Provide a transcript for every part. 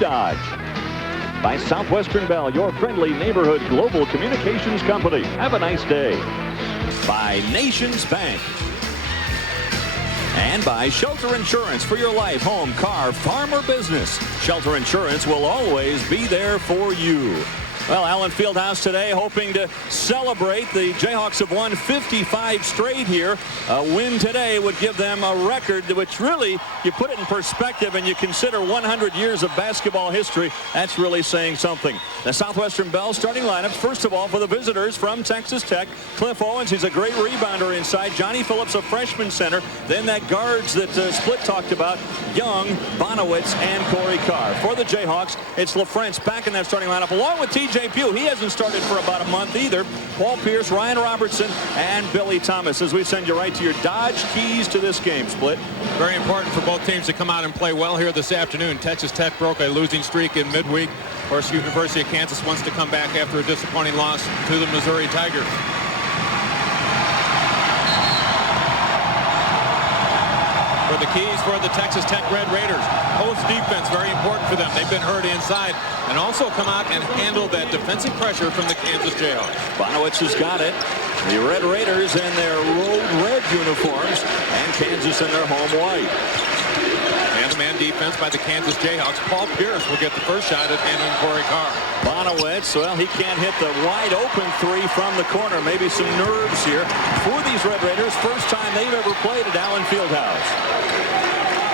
Dodge. By Southwestern Bell, your friendly neighborhood global communications company. Have a nice day. By Nations Bank. And by Shelter Insurance for your life, home, car, farm, or business. Shelter Insurance will always be there for you. Well, Allen Fieldhouse today hoping to celebrate. The Jayhawks have won 55 straight here. A win today would give them a record, which really, you put it in perspective and you consider 100 years of basketball history, that's really saying something. The Southwestern Bell starting lineups, first of all, for the visitors from Texas Tech. Cliff Owens, he's a great rebounder inside. Johnny Phillips, a freshman center. Then that guards that Split talked about, Young, Bonowitz, and Corey Carr. For the Jayhawks, it's LaFrentz back in that starting lineup, along with TJ Pugh. He hasn't started for about a month either. Paul Pierce, Ryan Robertson, and Billy Thomas, as we send you right to your Dodge keys to this game, Split. Very important for both teams to come out and play well here this afternoon. Texas Tech broke a losing streak in midweek. Of course, University of Kansas wants to come back after a disappointing loss to the Missouri Tigers. For the keys for the Texas Tech Red Raiders. Post defense, very important for them. They've been hurt inside and also come out and handle that defensive pressure from the Kansas Jayhawks. Bonowitz has got it. The Red Raiders in their road red uniforms and Kansas in their home white. Man-to-man defense by the Kansas Jayhawks. Paul Pierce will get the first shot at handling Corey Carr. Bonowitz, well, he can't hit the wide open three from the corner. Maybe some nerves here for these Red Raiders. First time they've ever played at Allen Fieldhouse.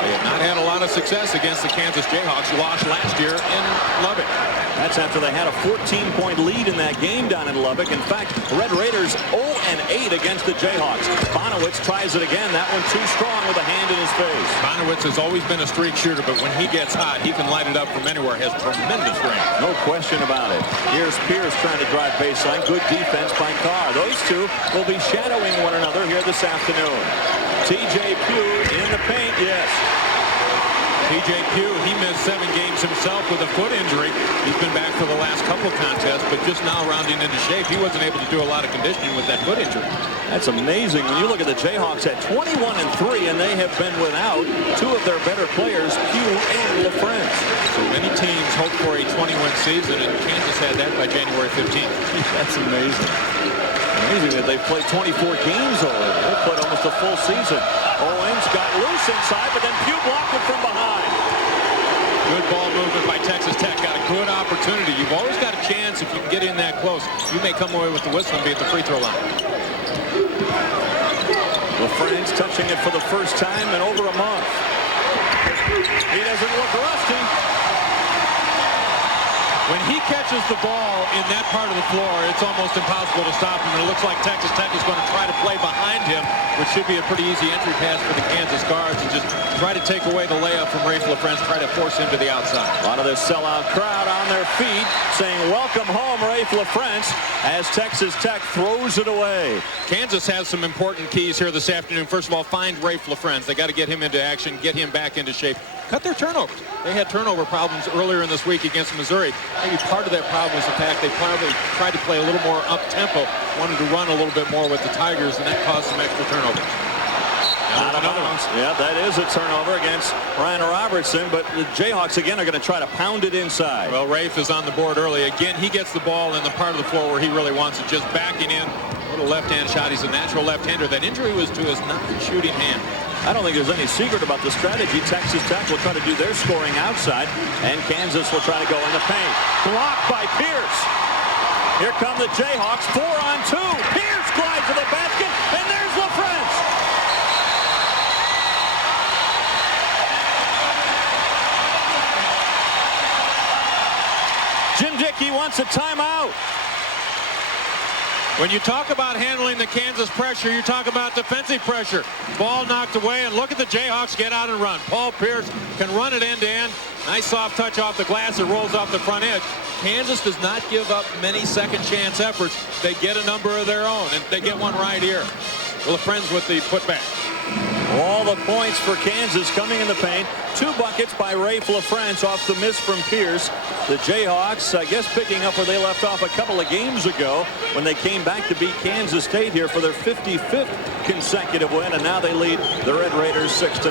They have not had a lot of success against the Kansas Jayhawks, who lost last year in Lubbock. That's after they had a 14-point lead in that game down in Lubbock. In fact, Red Raiders 0-8 against the Jayhawks. Bonowitz tries it again. That one too strong with a hand in his face. Bonowitz has always been a streak shooter, but when he gets hot, he can light it up from anywhere. Has tremendous range. No question about it. Here's Pierce trying to drive baseline. Good defense by Carr. Those two will be shadowing one another here this afternoon. TJ Pugh in the paint, yes. TJ Pugh, he missed 7 games himself with a foot injury. He's been back for the last couple contests, but just now rounding into shape. He wasn't able to do a lot of conditioning with that foot injury. That's amazing. When you look at the Jayhawks at 21-3, and they have been without 2 of their better players, Pugh and LaFrentz. So many teams hope for a 20-win season, and Kansas had that by January 15th. That's amazing. Amazing that they've played 24 games already. They've played almost a full season. Owens got loose inside, but then Pugh blocked it from behind. Good ball movement by Texas Tech. Got a good opportunity. You've always got a chance if you can get in that close. You may come away with the whistle and be at the free throw line. LaFrentz touching it for the first time in over a month. He doesn't look rusty. When he catches the ball in that part of the floor, it's almost impossible to stop him. And it looks like Texas Tech is going to try to play behind him, which should be a pretty easy entry pass for the Kansas guards, and just try to take away the layup from Raef LaFrentz, try to force him to the outside. A lot of this sellout crowd on their feet saying, "Welcome home, Raef LaFrentz," as Texas Tech throws it away. Kansas has some important keys here this afternoon. First of all, find Raef LaFrentz. They got to get him into action, get him back into shape. Cut their turnovers. They had turnover problems earlier in this week against Missouri. Maybe part of that problem was the fact they probably tried to play a little more up-tempo, wanted to run a little bit more with the Tigers, and that caused some extra turnovers. Another one. Yeah, that is a turnover against Ryan Robertson, but the Jayhawks again are going to try to pound it inside. Well, Raef is on the board early. Again, he gets the ball in the part of the floor where he really wants it, just backing in. A little left-hand shot. He's a natural left-hander. That injury was to his non-shooting hand. I don't think there's any secret about the strategy. Texas Tech will try to do their scoring outside, and Kansas will try to go in the paint. Blocked by Pierce. Here come the Jayhawks, 4-on-2. Pierce glides to the basket, and there's LaFrentz. Jim Dickey wants a timeout. When you talk about handling the Kansas pressure, you talk about defensive pressure. Ball knocked away, and look at the Jayhawks get out and run. Paul Pierce can run it end-to-end. Nice soft touch off the glass. It rolls off the front edge. Kansas does not give up many second-chance efforts. They get a number of their own, and they get one right here. LaFrentz with the putback. All the points for Kansas coming in the paint. 2 buckets by Raef LaFrentz off the miss from Pierce. The Jayhawks, I guess, picking up where they left off a couple of games ago when they came back to beat Kansas State here for their 55th consecutive win, and now they lead the Red Raiders 6-0.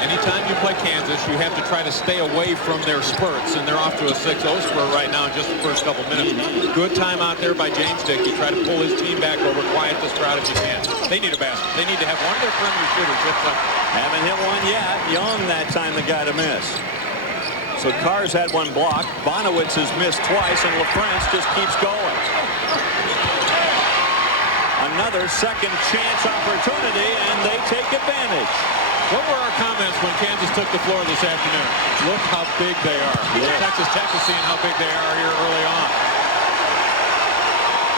Anytime you play Kansas, you have to try to stay away from their spurts, and they're off to a 6-0 spurt right now in just the first couple minutes. Good time out there by James Dickey. Try to pull his team back over, quiet this crowd if you can. They need a basket. They need to have one of their perimeter shooters hit something. Haven't hit one yet. Young that time, the guy to miss. So Carr's had one blocked. Bonowitz has missed twice, and LaFrentz just keeps going. Another second chance opportunity, and they take advantage. What were our comments when Kansas took the floor this afternoon? Look how big they are. Yeah. Texas Tech is seeing how big they are here early on.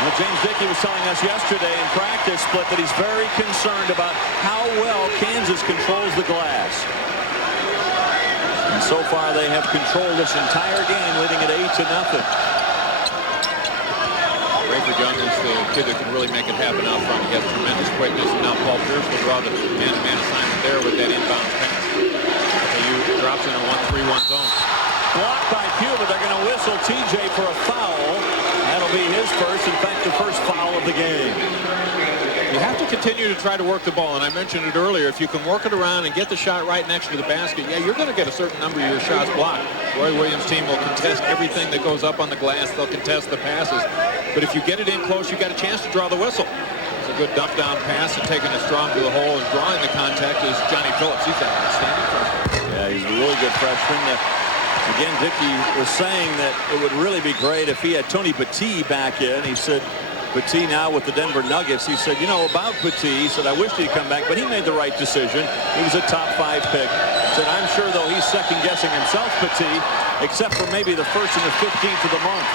Well, James Dickey was telling us yesterday in practice split that he's very concerned about how well Kansas controls the glass. And so far they have controlled this entire game, leading at 8-0. Rayford Young is the kid that can really make it happen out front. He has tremendous quickness, and now Paul Pierce will draw the man-to-man assignment there with that inbound pass. KU drops in a 1-3-1 zone. Blocked by Q, but they're going to whistle TJ for a foul. That'll be his first, in fact, the first foul of the game. You have to continue to try to work the ball, and I mentioned it earlier. If you can work it around and get the shot right next to the basket, yeah, you're going to get a certain number of your shots blocked. Roy Williams' team will contest everything that goes up on the glass. They'll contest the passes. But if you get it in close, you got a chance to draw the whistle. It's a good dump-down pass and taking it strong to the hole and drawing the contact is Johnny Phillips. He's an outstanding freshman. Yeah, he's a really good freshman. Again, Dickey was saying that it would really be great if he had Tony Petit back in. He said, Petit now with the Denver Nuggets, he said, you know, about Petit, he said, I wish he'd come back, but he made the right decision. He was a top 5 pick. He said, I'm sure, though, he's second-guessing himself, Petit, except for maybe the 1st and the 15th of the month.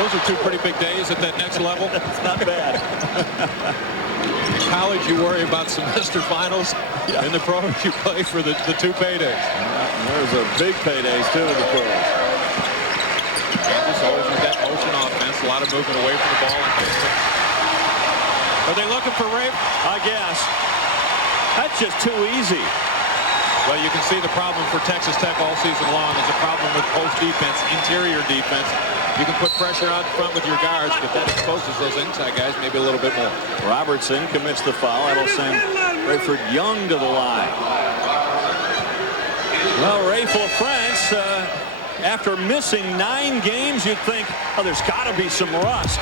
Those are 2 pretty big days at that next level. It's not bad. In college, you worry about semester finals. Yeah. In the pros, you play for the 2 paydays. There's a big paydays, too, in the pros. Kansas always with that motion offense. A lot of movement away from the ball. Are they looking for Raef? I guess. That's just too easy. Well, you can see the problem for Texas Tech all season long is a problem with post defense, interior defense. You can put pressure out front with your guards, but that exposes those inside guys maybe a little bit more. Robertson commits the foul. That'll send Rayford Young to the line. Well, Raef LaFrentz, after missing 9 games, you'd think, oh, there's got to be some rust.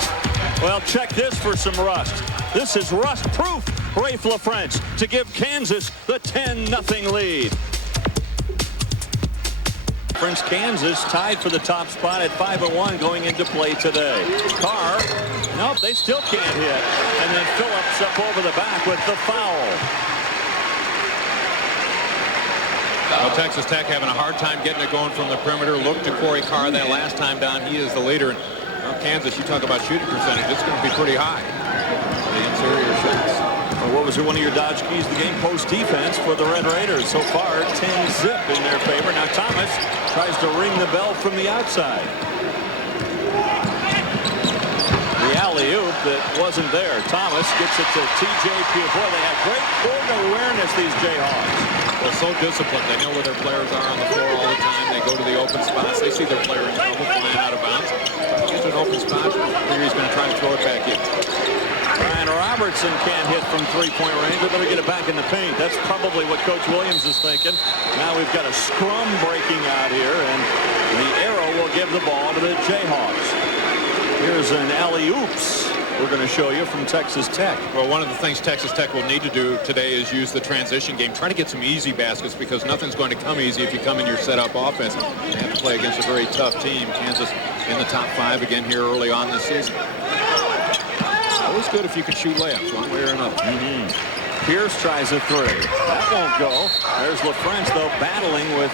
Well, check this for some rust. This is rust-proof Raef LaFrentz to give Kansas the 10-0 lead. Kansas tied for the top spot at 5-1 going into play today. Carr, nope, they still can't hit. And then Phillips up over the back with the foul. Well, Texas Tech having a hard time getting it going from the perimeter. Look to Corey Carr that last time down. He is the leader. And Kansas, you talk about shooting percentage. It's going to be pretty high. The interior shots. Well, what was one of your Dodge keys to the game? Post defense for the Red Raiders. So far, 10-zip in their favor. Now Thomas tries to ring the bell from the outside. The alley-oop that wasn't there. Thomas gets it to TJ Pugh. Boy, they have great court awareness, these Jayhawks. Well, so disciplined. They know where their players are on the floor all the time. They go to the open spots. They see their player in trouble flying out of bounds. He gets an open spot. Figure he's going to try to throw it back in. Ryan Robertson can't hit from three-point range. They better get it back in the paint. That's probably what Coach Williams is thinking. Now we've got a scrum breaking out here, and the arrow will give the ball to the Jayhawks. Here's an alley-oops we're going to show you from Texas Tech. Well, one of the things Texas Tech will need to do today is use the transition game. Try to get some easy baskets because nothing's going to come easy if you come in your setup offense. They have to play against a very tough team. Kansas in the top 5 again here early on this season. Always good if you can shoot layups one way or another. Pierce tries a 3. That won't go. There's LaFrentz, though, battling with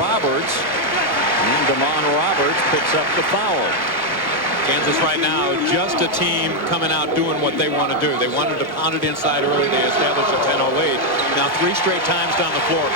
Roberts. And Damon Roberts picks up the foul. Kansas right now, just a team coming out doing what they want to do. They wanted to pound it inside early. They established a 10-0 lead. Now 3 straight times down the floor.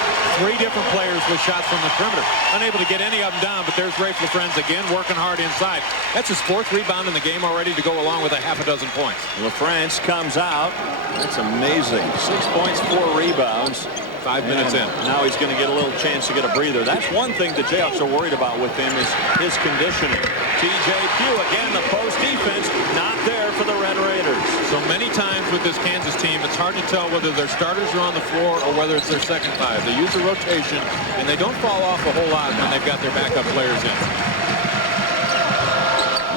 3 different players with shots from the perimeter. Unable to get any of them down, but there's Raef LaFrentz again working hard inside. That's his 4th rebound in the game already to go along with a half a dozen points. LaFrentz comes out. That's amazing. 6 points, 4 rebounds. 5 minutes in. Now he's going to get a little chance to get a breather. That's one thing the Jayhawks are worried about with him is his conditioning. T.J. Pugh, again, the post defense, not there for the Red Raiders. So many times with this Kansas team, it's hard to tell whether their starters are on the floor or whether it's their second five. They use a rotation, and they don't fall off a whole lot when they've got their backup players in.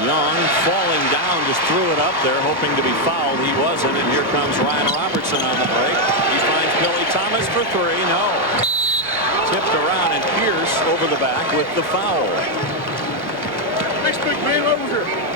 Young falling down, just threw it up there, hoping to be fouled. He wasn't, and here comes Ryan Robertson on the break. He finds Billy Thomas for three. No. Tipped around, and Pierce over the back with the foul. Next big man over here.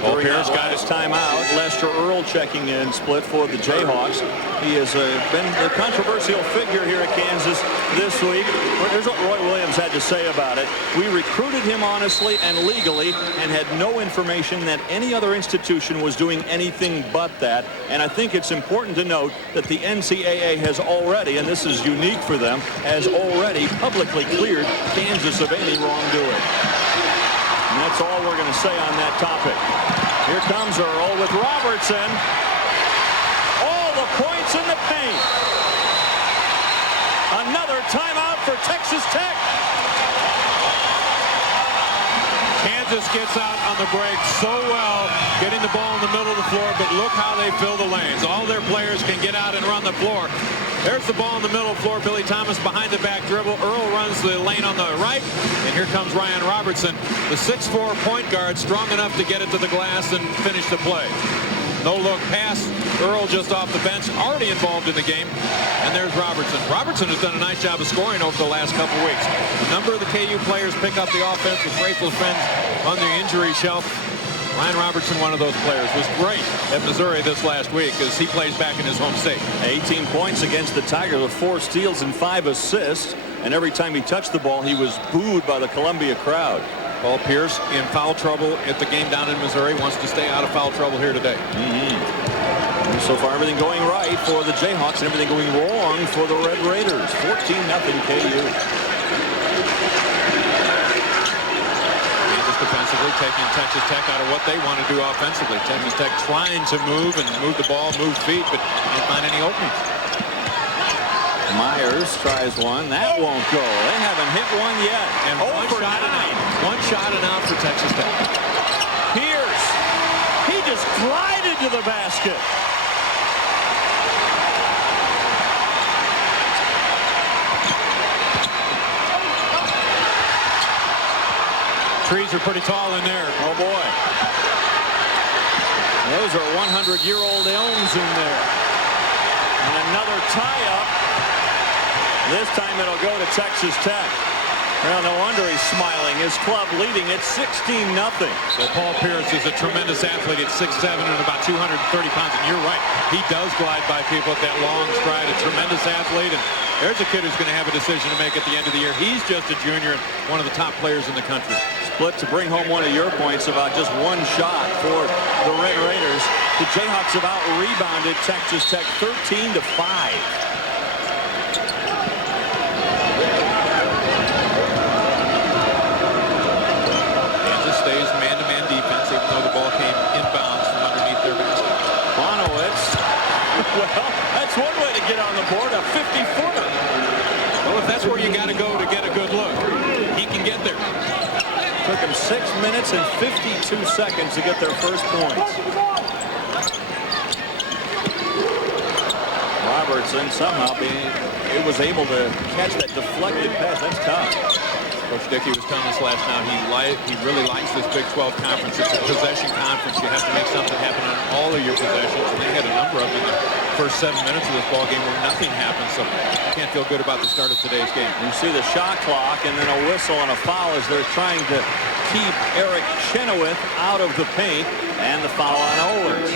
Paul Pierce got his timeout. Lester Earl checking in, split for the Jayhawks. He has been the controversial figure here at Kansas this week. Here's what Roy Williams had to say about it. We recruited him honestly and legally and had no information that any other institution was doing anything but that. And I think it's important to note that the NCAA has already, and this is unique for them, has already publicly cleared Kansas of any wrongdoing. And that's all we're going to say on that topic. Here comes Earl with Robertson. All the points in the paint. Another timeout for Texas Tech. Kansas gets out on the break so well, getting the ball in the middle of the floor, but look how they fill the lanes. All their players can get out and run the floor. There's the ball in the middle of the floor. Billy Thomas behind the back dribble. Earl runs the lane on the right, and here comes Ryan Robertson, the 6'4" point guard, strong enough to get it to the glass and finish the play. No-look pass. Earl just off the bench, already involved in the game. And there's Robertson. Robertson has done a nice job of scoring over the last couple weeks. A number of the KU players pick up the offense with Raef LaFrentz on the injury shelf. Ryan Robertson, one of those players, was great at Missouri this last week as he plays back in his home state. 18 points against the Tigers with 4 steals and 5 assists. And every time he touched the ball, he was booed by the Columbia crowd. Paul Pierce in foul trouble at the game down in Missouri, wants to stay out of foul trouble here today. So far, everything going right for the Jayhawks and everything going wrong for the Red Raiders. 14-0 KU. Kansas defensively taking Texas Tech out of what they want to do offensively. Texas Tech trying to move the ball, move feet, but can't find any openings. Myers tries one. That won't go. They haven't hit one yet. And one shot and out for Texas Tech. Pierce. He just glided to the basket. Trees are pretty tall in there. Oh, boy. Those are 100-year-old elms in there. And another tie-up. This time it'll go to Texas Tech. Well, no wonder he's smiling. His club leading at 16-0. Well, Paul Pierce is a tremendous athlete at 6'7" and about 230 pounds. And you're right. He does glide by people at that long stride. A tremendous athlete. And there's a kid who's going to have a decision to make at the end of the year. He's just a junior and one of the top players in the country. Split to bring home one of your points about just one shot for the Red Raiders. The Jayhawks have out-rebounded Texas Tech 13-5. Stays man-to-man defense, even though the ball came inbounds from underneath their basket. Bonowitz. Well, that's one way to get on the board, a 50-footer. Well, if that's where you got to go to get a good look, he can get there. Took him 6 minutes and 52 seconds to get their first points. Robertson somehow was able to catch that deflected pass. That's tough. Coach Dickey was telling us last night he really likes this Big 12 conference. It's a possession conference. You have to make something happen on all of your possessions. And they had a number of them in the first 7 minutes of this ball game where nothing happened. So you can't feel good about the start of today's game. You see the shot clock and then a whistle and a foul as they're trying to keep Eric Chenoweth out of the paint, and the foul on Owens.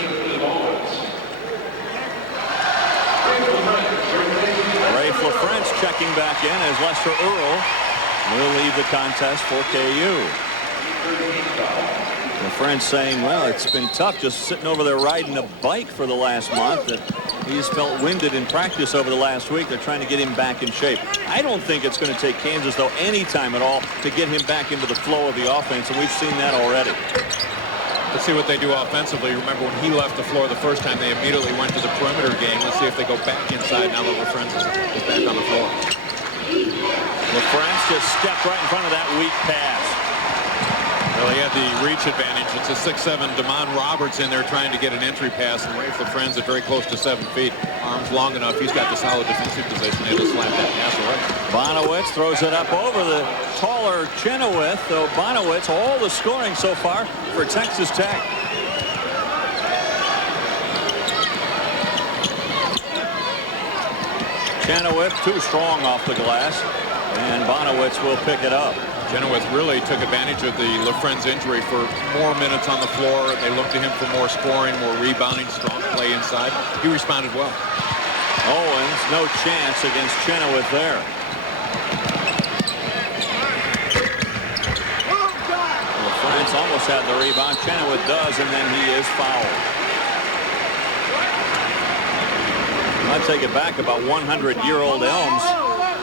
Raef LaFrentz checking back in as Lester Earl will leave the contest for KU. LaFrentz saying, well, it's been tough just sitting over there riding a bike for the last month. He's felt winded in practice over the last week. They're trying to get him back in shape. I don't think it's going to take Kansas, though, any time at all to get him back into the flow of the offense, and we've seen that already. Let's see what they do offensively. Remember when he left the floor the first time, they immediately went to the perimeter game. Let's see if they go back inside now that LaFrentz is back on the floor. LaFrentz just stepped right in front of that weak pass. Well, he had the reach advantage. It's a 6'7" Damon Roberts in there trying to get an entry pass, and Raef LaFrentz is very close to 7 feet. Arms long enough. He's got the solid defensive position. They just slap that pass away. Bonowitz throws it up over the taller Chenoweth, though Bonowitz, all the scoring so far for Texas Tech. Chenoweth too strong off the glass, and Bonowitz will pick it up. Chenoweth really took advantage of the LaFrentz injury for more minutes on the floor. They looked to him for more scoring, more rebounding, strong play inside. He responded well. Owens, no chance against Chenoweth there. LaFrentz almost had the rebound. Chenoweth does, and then he is fouled. I take it back about 100-year-old elms.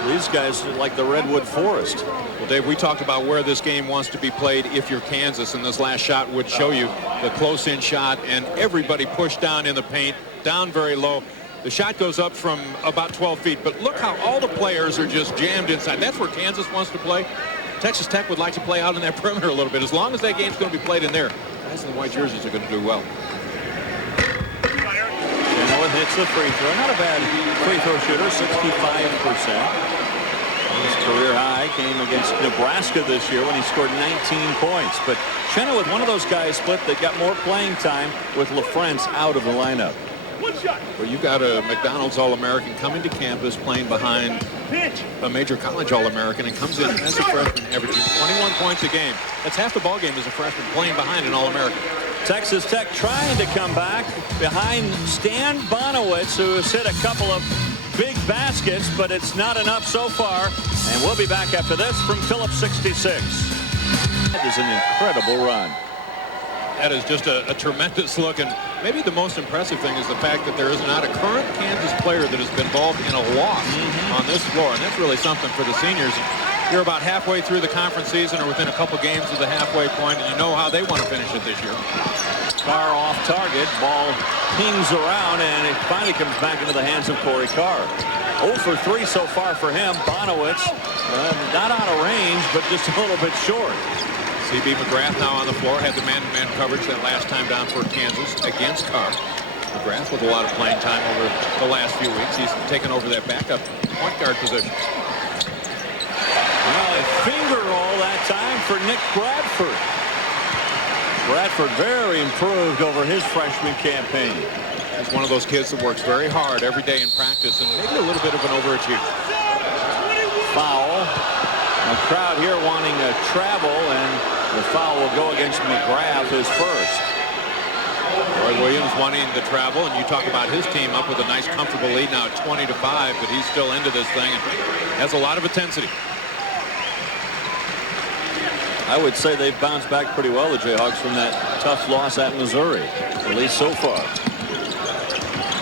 These guys are like the redwood forest. Well, Dave, we talked about where this game wants to be played if you're Kansas, and this last shot would show you the close-in shot, and everybody pushed down in the paint, down very low. The shot goes up from about 12 feet, but look how all the players are just jammed inside. That's where Kansas wants to play. Texas Tech would like to play out in that perimeter a little bit. As long as that game's going to be played in there, guys in the white jerseys are going to do well. Chenoweth hits the free throw. Not a bad free throw shooter, 65%. His career high came against Nebraska this year when he scored 19 points. But Chenoweth, one of those guys split that got more playing time with LaFrentz out of the lineup. Well, you've got a McDonald's All-American coming to campus playing behind a major college All-American and comes in as a freshman averaging 21 points a game. That's half the ball game as a freshman playing behind an All-American. Texas Tech trying to come back behind Stan Bonowitz, who has hit a couple of big baskets, but it's not enough so far. And we'll be back after this from Phillips 66. That is an incredible run. That is just a tremendous look, and maybe the most impressive thing is the fact that there is not a current Kansas player that has been involved in a loss on this floor, and that's really something for the seniors. You're about halfway through the conference season or within a couple games of the halfway point, and you know how they want to finish it this year. Carr off target, ball pings around, and it finally comes back into the hands of Corey Carr. 0 for 3 so far for him. Bonowitz not out of range, but just a little bit short. C.B. McGrath now on the floor, had the man-to-man coverage that last time down for Kansas against Carr. McGrath with a lot of playing time over the last few weeks. He's taken over that backup point guard position. Well, a finger roll that time for Nick Bradford. Bradford very improved over his freshman campaign. He's one of those kids that works very hard every day in practice and maybe a little bit of an overachiever. Foul. A crowd here wanting a travel, and the foul will go against McGrath, his first. Roy Williams wanting the travel, and you talk about his team up with a nice comfortable lead now at 20-5, but he's still into this thing and has a lot of intensity. I would say they've bounced back pretty well, the Jayhawks, from that tough loss at Missouri, at least so far.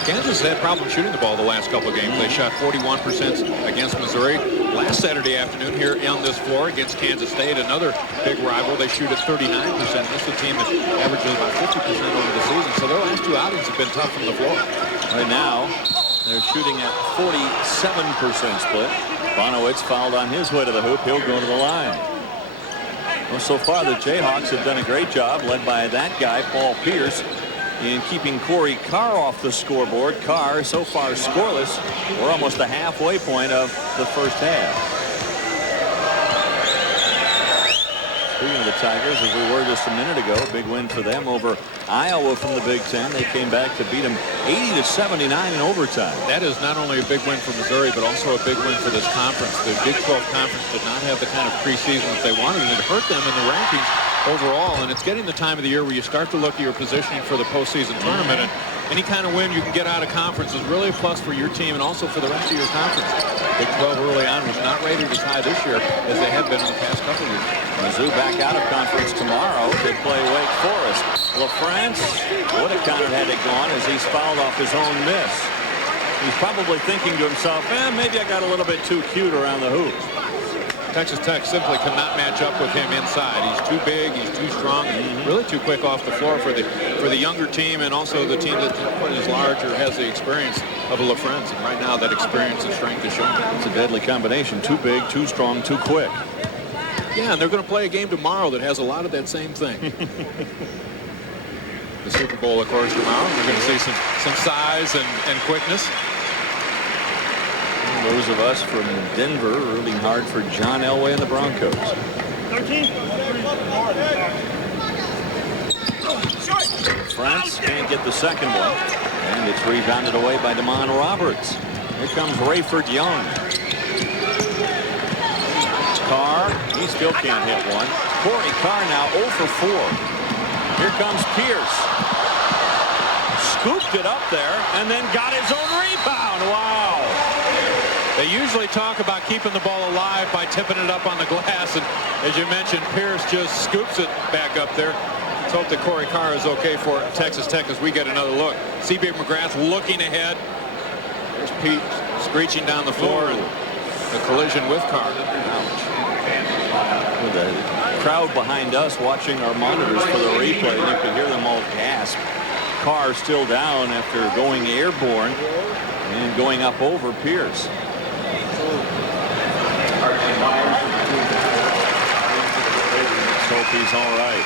Kansas had problems shooting the ball the last couple of games. They shot 41% against Missouri. Last Saturday afternoon here on this floor against Kansas State, another big rival, they shoot at 39%. This is a team that averages about 50% over the season. So their last two outings have been tough from the floor. Right now, they're shooting at 47% split. Bonowitz fouled on his way to the hoop. He'll go to the line. Well, so far, the Jayhawks have done a great job, led by that guy, Paul Pierce, in keeping Corey Carr off the scoreboard. Carr so far scoreless. We're almost the halfway point of the first half. Speaking of the Tigers, as we were just a minute ago, big win for them over Iowa from the Big Ten. They came back to beat them 80-79 in overtime. That is not only a big win for Missouri, but also a big win for this conference. The Big 12 conference did not have the kind of preseason that they wanted, and it hurt them in the rankings overall. And it's getting the time of the year where you start to look at your positioning for the postseason tournament, and any kind of win you can get out of conference is really a plus for your team and also for the rest of your conference. Big 12 early on was not rated as high this year as they have been in the past couple of years. Mizzou back out of conference tomorrow. They play Wake Forest. LaFrentz would have countered had it gone as he's fouled off his own miss. He's probably thinking to himself, maybe I got a little bit too cute around the hoop. Texas Tech simply cannot match up with him inside. He's too big, he's too strong, and really too quick off the floor for the younger team, and also the team that is larger has the experience of a LaFrentz. And right now that experience and strength is showing. It's a deadly combination. Too big, too strong, too quick. Yeah, and they're going to play a game tomorrow that has a lot of that same thing. The Super Bowl, of course, tomorrow. We're going to see some size and quickness. Those of us from Denver rooting hard for John Elway and the Broncos. 13. France can't get the second one, and it's rebounded away by Damon Roberts. Here comes Rayford Young. Carr, he still can't hit one. Corey Carr now 0 for 4. Here comes Pierce. Scooped it up there and then got his own rebound. Wow. They usually talk about keeping the ball alive by tipping it up on the glass, and as you mentioned, Pierce just scoops it back up there. Let's hope that Corey Carr is okay for Texas Tech as we get another look. C.B. McGrath looking ahead. There's Pete screeching down the floor, and a collision with Carr. Ouch. With the crowd behind us watching our monitors for the replay, you could hear them all gasp. Carr still down after going airborne and going up over Pierce. Let's hope he's all right.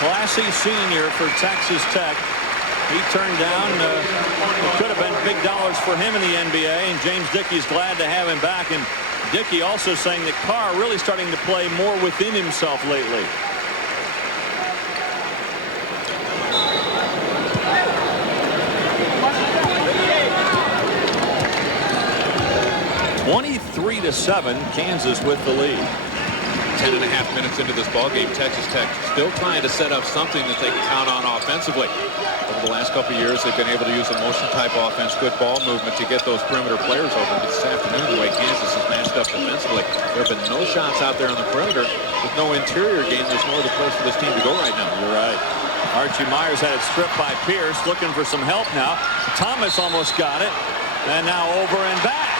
Classy senior for Texas Tech. He turned down, it could have been big dollars for him in the NBA, and James Dickey's glad to have him back. And Dickey also saying that Carr really starting to play more within himself lately. (23-7), Kansas with the lead. 10.5 minutes into this ball game, Texas Tech still trying to set up something that they can count on offensively. Over the last couple of years, they've been able to use a motion type offense, good ball movement to get those perimeter players open. But this afternoon, the way Kansas is matched up defensively, there have been no shots out there on the perimeter. With no interior game, there's no other place for this team to go right now. You're right. Archie Myers had it stripped by Pierce, looking for some help now. Thomas almost got it, and now over and back.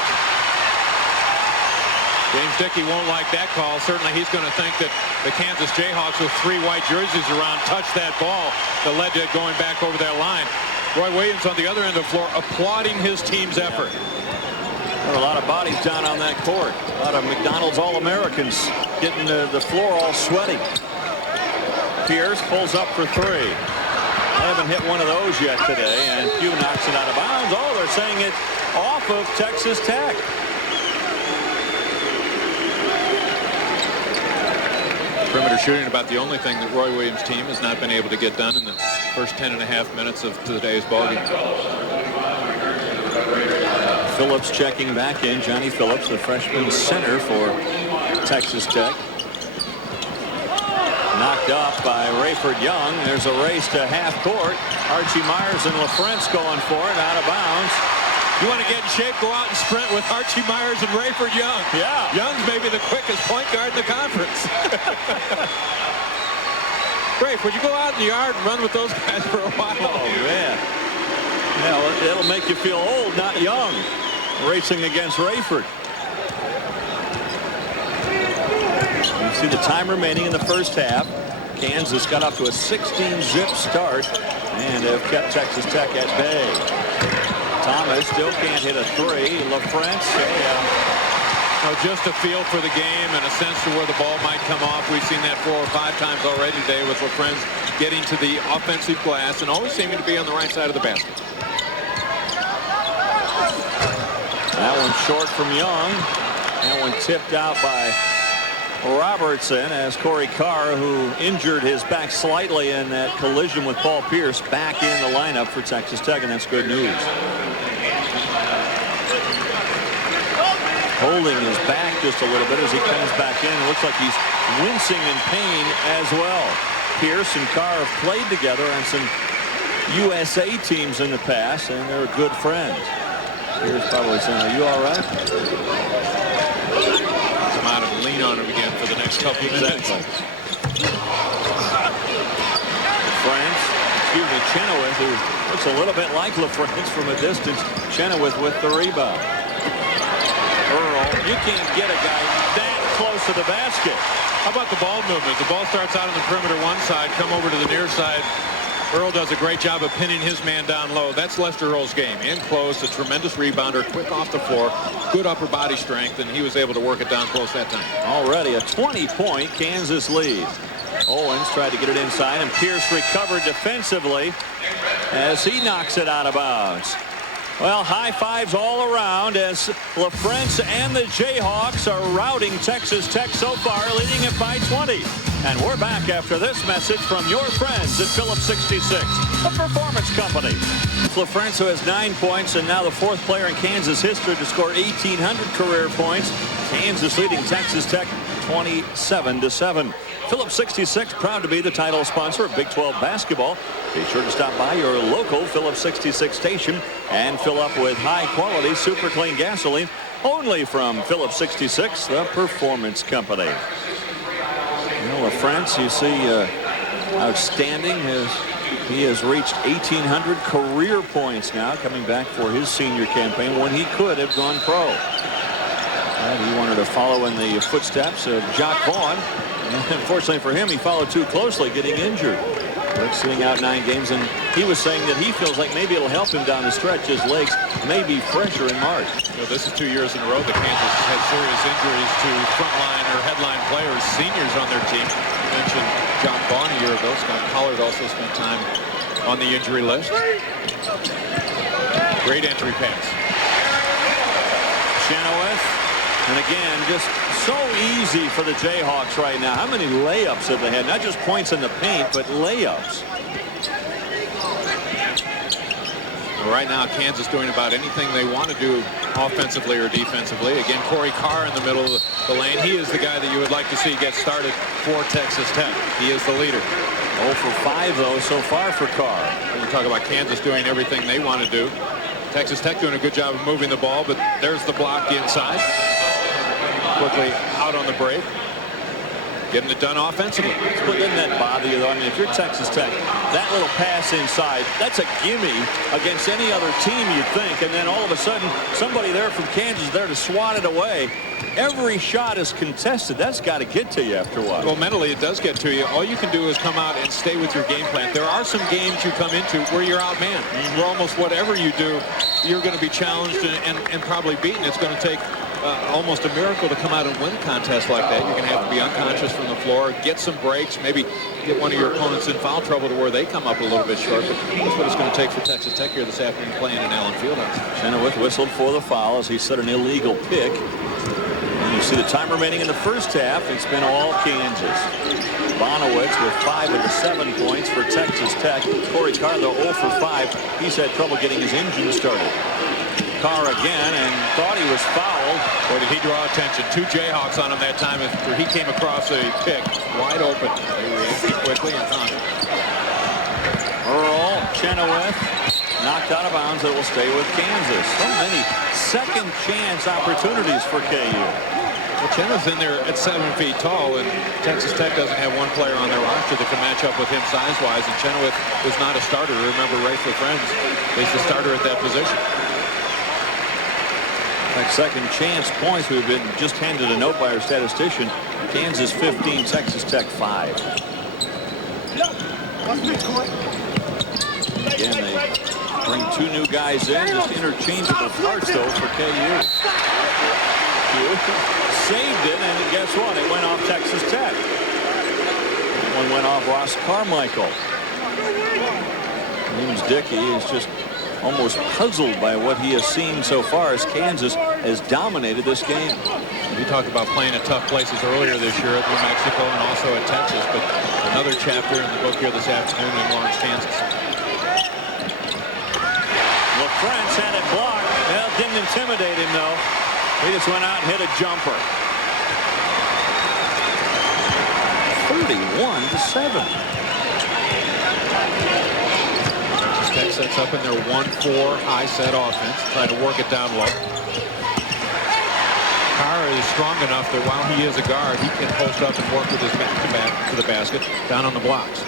James Dickey won't like that call. Certainly he's going to think that the Kansas Jayhawks with 3 white jerseys around touched that ball that led to it going back over that line. Roy Williams on the other end of the floor applauding his team's effort. There were a lot of bodies down on that court. A lot of McDonald's All-Americans getting the floor all sweaty. Pierce pulls up for 3. I haven't hit one of those yet today, and Pugh knocks it out of bounds. Oh, they're saying it's off of Texas Tech. Perimeter shooting about the only thing that Roy Williams' team has not been able to get done in the first 10.5 minutes of today's ballgame. Phillips checking back in. Johnny Phillips, the freshman center for Texas Tech. Knocked up by Rayford Young. There's a race to half court. Archie Myers and LaFrentz going for it, out of bounds. You want to get in shape, go out and sprint with Archie Myers and Rayford Young. Yeah. Young's maybe the quickest point guard in the conference. Rafe, would you go out in the yard and run with those guys for a while? Oh, man. Yeah, it'll make you feel old, not young, racing against Rayford. You see the time remaining in the first half. Kansas got up to a 16-zip start and have kept Texas Tech at bay. Thomas still can't hit a 3. LaFrentz, just a feel for the game and a sense to where the ball might come off. We've seen that 4 or 5 times already today with LaFrentz getting to the offensive glass and always seeming to be on the right side of the basket. That one short from Young. That one tipped out by Robertson as Corey Carr, who injured his back slightly in that collision with Paul Pierce, back in the lineup for Texas Tech, and that's good news. Holding his back just a little bit as he comes back in. It looks like he's wincing in pain as well. Pierce and Carr have played together on some USA teams in the past, and they're good friends. Pierce probably saying, "Are you all right?" Come out and lean on him again for the next couple of minutes. LaFrentz, Chenoweth, who looks a little bit like LaFrentz from a distance. Chenoweth with the rebound. Earl You can't get a guy that close to the basket. How about the ball movement? The ball starts out on the perimeter one side, come over to the near side. Earl does a great job of pinning his man down low. That's Lester Earl's game. In close, a tremendous rebounder, quick off the floor, good upper body strength, and he was able to work it down close that time. Already a 20-point Kansas lead. Owens tried to get it inside, and Pierce recovered defensively as he knocks it out of bounds. Well, high fives all around as LaFrentz and the Jayhawks are routing Texas Tech so far, leading it by 20. And we're back after this message from your friends at Phillips 66, the performance company. LaFrentz, who has 9 points, and now the 4th player in Kansas history to score 1,800 career points. Kansas leading Texas Tech 27-7. Phillips 66 proud to be the title sponsor of Big 12 basketball. Be sure to stop by your local Phillips 66 station and fill up with high-quality super clean gasoline only from Phillips 66, the performance company. LaFrentz, you see, outstanding. He has reached 1,800 career points now, coming back for his senior campaign when he could have gone pro. And he wanted to follow in the footsteps of Jock Vaughn. And unfortunately for him, he followed too closely, getting injured. But sitting out 9 games, and he was saying that he feels like maybe it'll help him down the stretch. His legs may be fresher in March. Well, this is 2 years in a row that Kansas has had serious injuries to frontline or headline players, seniors on their team. You mentioned Jock Vaughn a year ago. Scott Pollard also spent time on the injury list. Great entry pass. Chenoweth. And again, just so easy for the Jayhawks right now. How many layups have they had? Not just points in the paint, but layups. Well, right now, Kansas doing about anything they want to do offensively or defensively. Again, Corey Carr in the middle of the lane. He is the guy that you would like to see get started for Texas Tech. He is the leader. 0 for 5, though, so far for Carr. When you talk about Kansas doing everything they want to do. Texas Tech doing a good job of moving the ball, but there's the block inside. Quickly out on the break. Getting it done offensively. But doesn't that bother you, though? I mean, if you're Texas Tech, that little pass inside, that's a gimme against any other team, you'd think. And then all of a sudden, somebody there from Kansas is there to swat it away. Every shot is contested. That's got to get to you after a while. Well, mentally, it does get to you. All you can do is come out and stay with your game plan. There are some games you come into where you're outmanned. Where almost whatever you do, you're going to be challenged and probably beaten. It's going to take almost a miracle to come out and win a contest like that. You're going to have to be unconscious from the floor, get some breaks, maybe get one of your opponents in foul trouble to where they come up a little bit short. But that's what it's going to take for Texas Tech here this afternoon playing in Allen Fieldhouse. Chenoweth whistled for the foul as he set an illegal pick. And you see the time remaining in the first half. It's been all Kansas. Bonowitz with 5 of the 7 points for Texas Tech. Corey Carr, though, 0 for 5. He's had trouble getting his engine started. Carr again, and thought he was fouled. Boy, did he draw attention. 2 Jayhawks on him that time after he came across a pick wide open. They reacted quickly and found him. Earl Chenoweth knocked out of bounds. It will stay with Kansas. So many second chance opportunities for KU. Well, Chenoweth's in there at 7 feet tall, and Texas Tech doesn't have one player on their roster that can match up with him size-wise, and Chenoweth was not a starter. Remember, Raef LaFrentz is the starter at that position. Like second chance points, we've been just handed a note by our statistician. Kansas 15, Texas Tech 5. Again, they bring 2 new guys in, just interchangeable parts though for KU. Saved it, and guess what? It went off Texas Tech. One went off Ross Carmichael. James Dickey is just almost puzzled by what he has seen so far as Kansas has dominated this game. We talked about playing at tough places earlier this year at New Mexico and also at Texas, but another chapter in the book here this afternoon in Lawrence, Kansas. LaFrentz had it blocked. Well, didn't intimidate him, though. He just went out and hit a jumper. 31-7. Tech sets up in their 1-4 high set offense, trying to work it down low. Carr is strong enough that while he is a guard, he can post up and work with his back to the basket down on the blocks.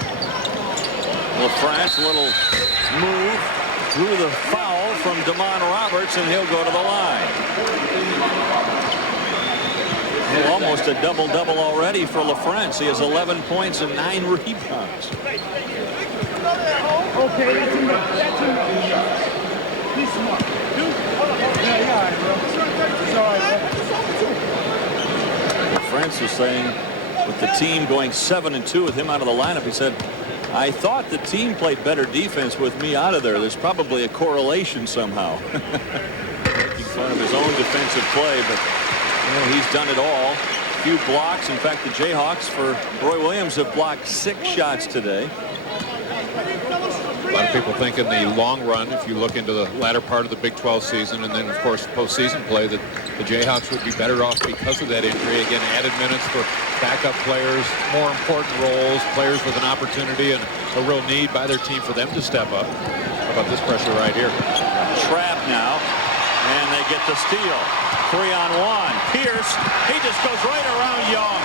LaFrentz, little move, drew the foul from Damon Roberts, and he'll go to the line. Well, almost a double-double already for LaFrentz. He has 11 points and 9 rebounds. Okay, that's enough. That's enough. He's smart. Yeah, all right, bro. It's all right, bro. LaFrentz was saying with the team going 7-2 with him out of the lineup, he said, I thought the team played better defense with me out of there. There's probably a correlation somehow. Making fun of his own defensive play, but you know, he's done it all. A few blocks. In fact, the Jayhawks for Roy Williams have blocked 6 shots today. A lot of people think in the long run, if you look into the latter part of the Big 12 season and then, of course, postseason play, that the Jayhawks would be better off because of that injury. Again, added minutes for backup players, more important roles, players with an opportunity and a real need by their team for them to step up. How about this pressure right here? Trap now, and they get the steal. 3-on-1. Pierce, he just goes right around Young.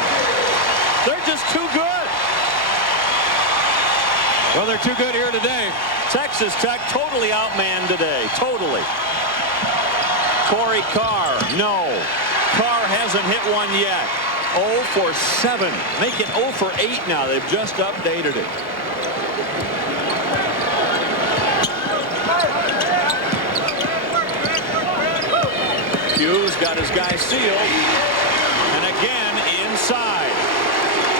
They're just too good. Well, they're too good here today. Texas Tech totally outmanned today. Totally. Corey Carr, no. Carr hasn't hit one yet. 0 for 7. Make it 0 for 8 now. They've just updated it. Hughes got his guy sealed. And again, inside.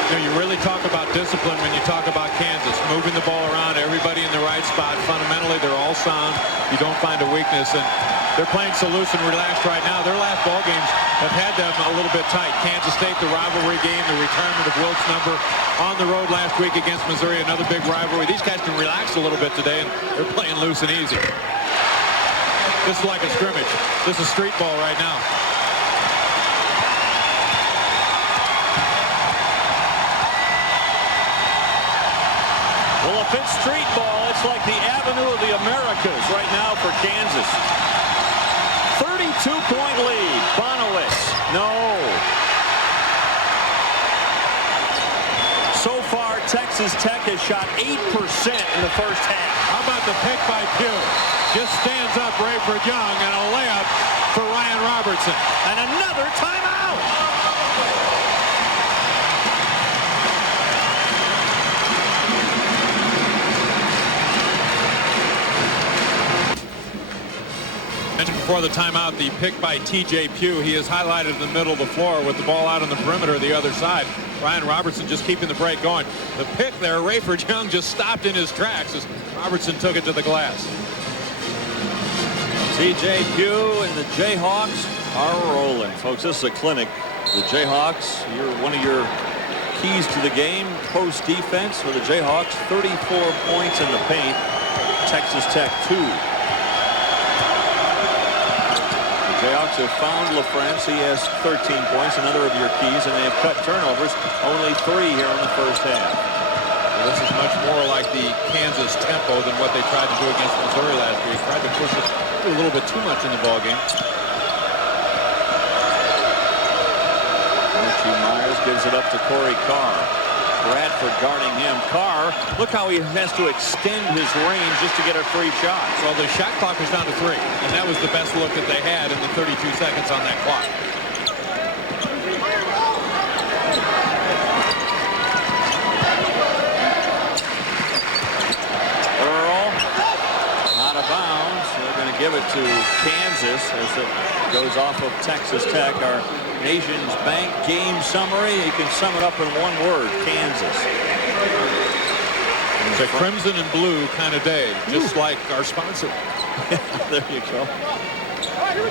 You know, you really talk about discipline when you talk about Kansas. Moving the ball around, everybody in the right spot. Fundamentally, they're all sound. You don't find a weakness. And they're playing so loose and relaxed right now. Their last ball games have had them a little bit tight. Kansas State, the rivalry game, the retirement of Wilt's number on the road last week against Missouri, another big rivalry. These guys can relax a little bit today, and they're playing loose and easy. This is like a scrimmage. This is street ball right now. Well, if it's street ball, it's like the Avenue of the Americas right now for Kansas. 32-point lead. Bonowitz, no. So far, Texas Tech has shot 8% in the first half. How about the pick by Pugh? Just stands up Raef Young and a layup for Ryan Robertson. And another timeout. Mentioned before the timeout, the pick by T.J. Pugh. He is highlighted in the middle of the floor with the ball out on the perimeter the other side. Ryan Robertson just keeping the break going. The pick there, Raef Young just stopped in his tracks as Robertson took it to the glass. T.J. Pugh and the Jayhawks are rolling. Folks, this is a clinic. The Jayhawks, one of your keys to the game, post defense for the Jayhawks, 34 points in the paint. Texas Tech 2. Jayhawks have found LaFrentz. He has 13 points, another of your keys, and they have cut turnovers. Only 3 here in the first half. Well, this is much more like the Kansas tempo than what they tried to do against Missouri last week. Tried to push it a little bit too much in the ballgame. Archie Myers gives it up to Corey Carr. Bradford guarding him. Carr, look how he has to extend his range just to get a free shot. Well, the shot clock was down to 3, and that was the best look that they had in the 32 seconds on that clock. Earl, out of bounds. They're going to give it to Kansas as it goes off of Texas Tech. Our Nations Bank game summary. You can sum it up in one word: Kansas. It's a crimson and blue kind of day, just like our sponsor. There you go.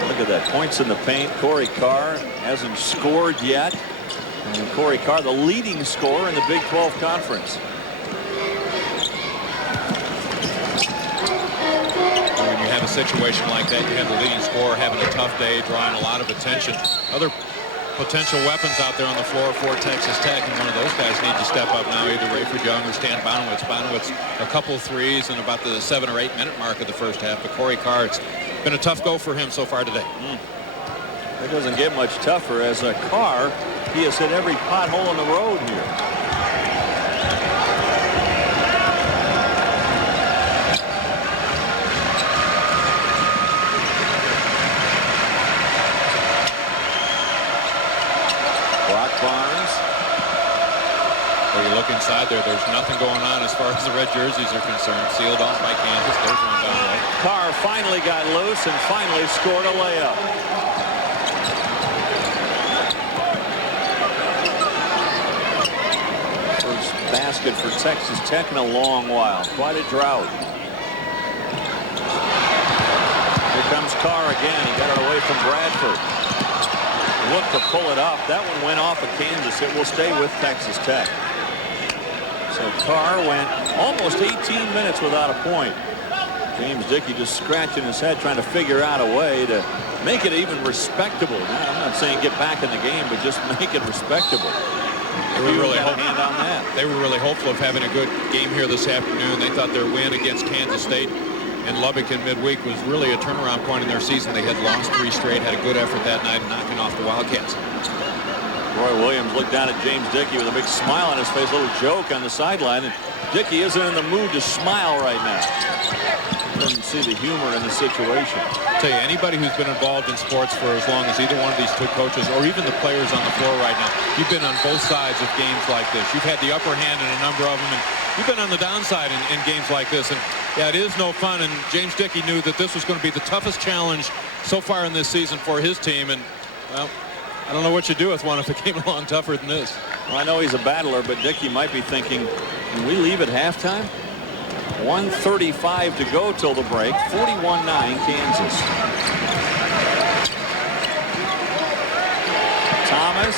Look at that. Points in the paint. Corey Carr hasn't scored yet. And Corey Carr, the leading scorer in the Big 12 Conference. When you have a situation like that, you have the leading scorer having a tough day, drawing a lot of attention. Other potential weapons out there on the floor for Texas Tech, and one of those guys need to step up now, either Raef Young or Stan Bonowitz. Bonowitz a couple threes in about the 7 or 8 minute mark of the first half, but Corey Carr, it's been a tough go for him so far today. It doesn't get much tougher as a Carr. He has hit every pothole on the road here. side there. There's nothing going on as far as the red jerseys are concerned. Sealed off by Kansas. There's one down right. Carr finally got loose and finally scored a layup. First basket for Texas Tech in a long while. Quite a drought. Here comes Carr again. He got it away from Bradford. Look to pull it up. That one went off of Kansas. It will stay with Texas Tech. So Carr went almost 18 minutes without a point. James Dickey just scratching his head trying to figure out a way to make it even respectable. Now, I'm not saying get back in the game, but just make it respectable. They were really hopeful. Hand on that. They were really hopeful of having a good game here this afternoon. They thought their win against Kansas State in Lubbock in midweek was really a turnaround point in their season. They had lost 3 straight, had a good effort that night, knocking off the Wildcats. Roy Williams looked down at James Dickey with a big smile on his face, a little joke on the sideline, and Dickey isn't in the mood to smile right now. Doesn't see the humor in the situation. I'll tell you, anybody who's been involved in sports for as long as either one of these two coaches or even the players on the floor right now, you've been on both sides of games like this. You've had the upper hand in a number of them, and you've been on the downside in games like this. And yeah, it is no fun, and James Dickey knew that this was going to be the toughest challenge so far in this season for his team. And well, I don't know what you do with one if it came along tougher than this. Well, I know he's a battler, but Dickey might be thinking, can we leave at halftime? 1:35 to go till the break. 41-9 Kansas. Thomas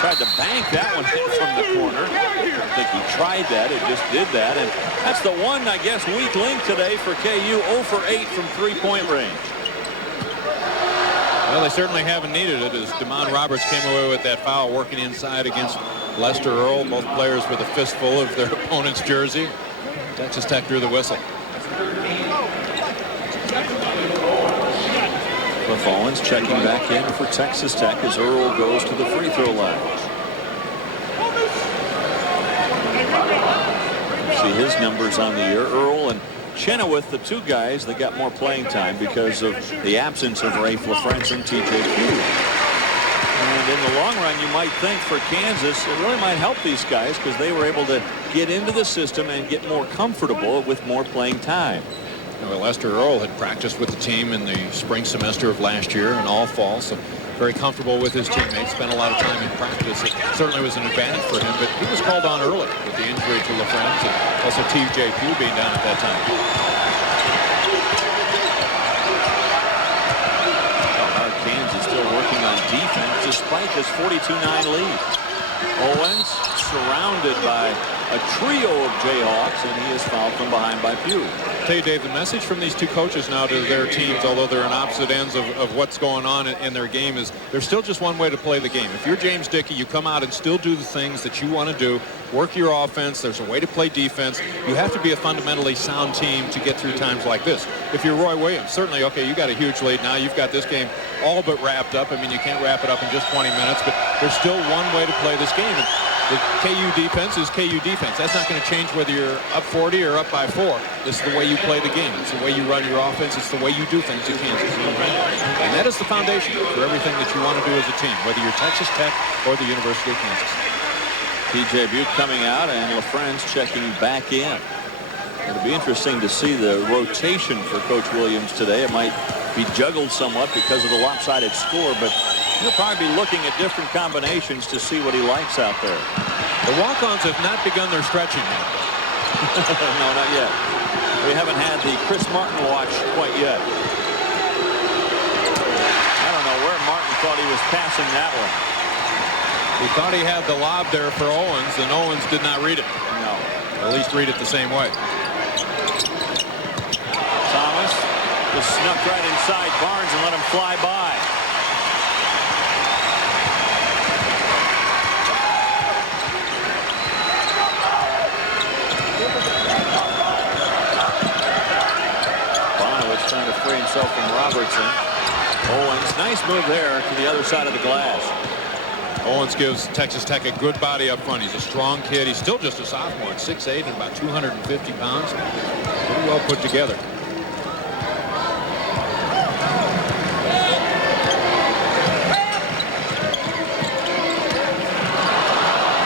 tried to bank that one in from the corner. I think he tried that. It just did that. And that's the one, I guess, weak link today for KU. 0 for 8 from three-point range. Well, they certainly haven't needed it as Damon Roberts came away with that foul working inside against Lester Earl. Both players with a fistful of their opponent's jersey. Texas Tech drew the whistle. Cliff Owens checking back in for Texas Tech as Earl goes to the free throw line. See his numbers on the year. Earl and Chenoweth, the two guys that got more playing time because of the absence of Raef LaFrentz and TJQ. And in the long run, you might think for Kansas, it really might help these guys because they were able to get into the system and get more comfortable with more playing time. Well, Lester Earl had practiced with the team in the spring semester of last year and all fall, so very comfortable with his teammates, spent a lot of time in practice. It certainly was an advantage for him, but he was called on early with the injury to LaFrentz and also TJQ being down at that time. Kansas still working on defense despite this 42-9 lead. Owens surrounded by a trio of Jayhawks, and he is fouled from behind by Pugh. I'll tell you, Dave, the message from these two coaches now to their teams, although they're on opposite ends of what's going on in their game, is there's still just one way to play the game. If you're James Dickey, you come out and still do the things that you want to do, work your offense. There's a way to play defense. You have to be a fundamentally sound team to get through times like this. If you're Roy Williams, certainly, okay, you got a huge lead now. You've got this game all but wrapped up. I mean, you can't wrap it up in just 20 minutes, but there's still one way to play this game. And the KU defense is KU defense. That's not going to change whether you're up 40 or up by 4. This is the way you play the game. It's the way you run your offense. It's the way you do things at Kansas. And that is the foundation for everything that you want to do as a team, whether you're Texas Tech or the University of Kansas. TJ Butte coming out and LaFrentz checking back in. It'll be interesting to see the rotation for Coach Williams today. It might be juggled somewhat because of the lopsided score, but he'll probably be looking at different combinations to see what he likes out there. The walk-ons have not begun their stretching yet. No, not yet. We haven't had the Chris Martin watch quite yet. I don't know where Martin thought he was passing that one. He thought he had the lob there for Owens, and Owens did not read it. No. At least read it the same way. Thomas just snuck right inside Barnes and let him fly by. Bonowitz trying to free himself from Robertson. Owens, nice move there to the other side of the glass. Owens gives Texas Tech a good body up front. He's a strong kid. He's still just a sophomore at 6'8" and about 250 pounds. Pretty well put together.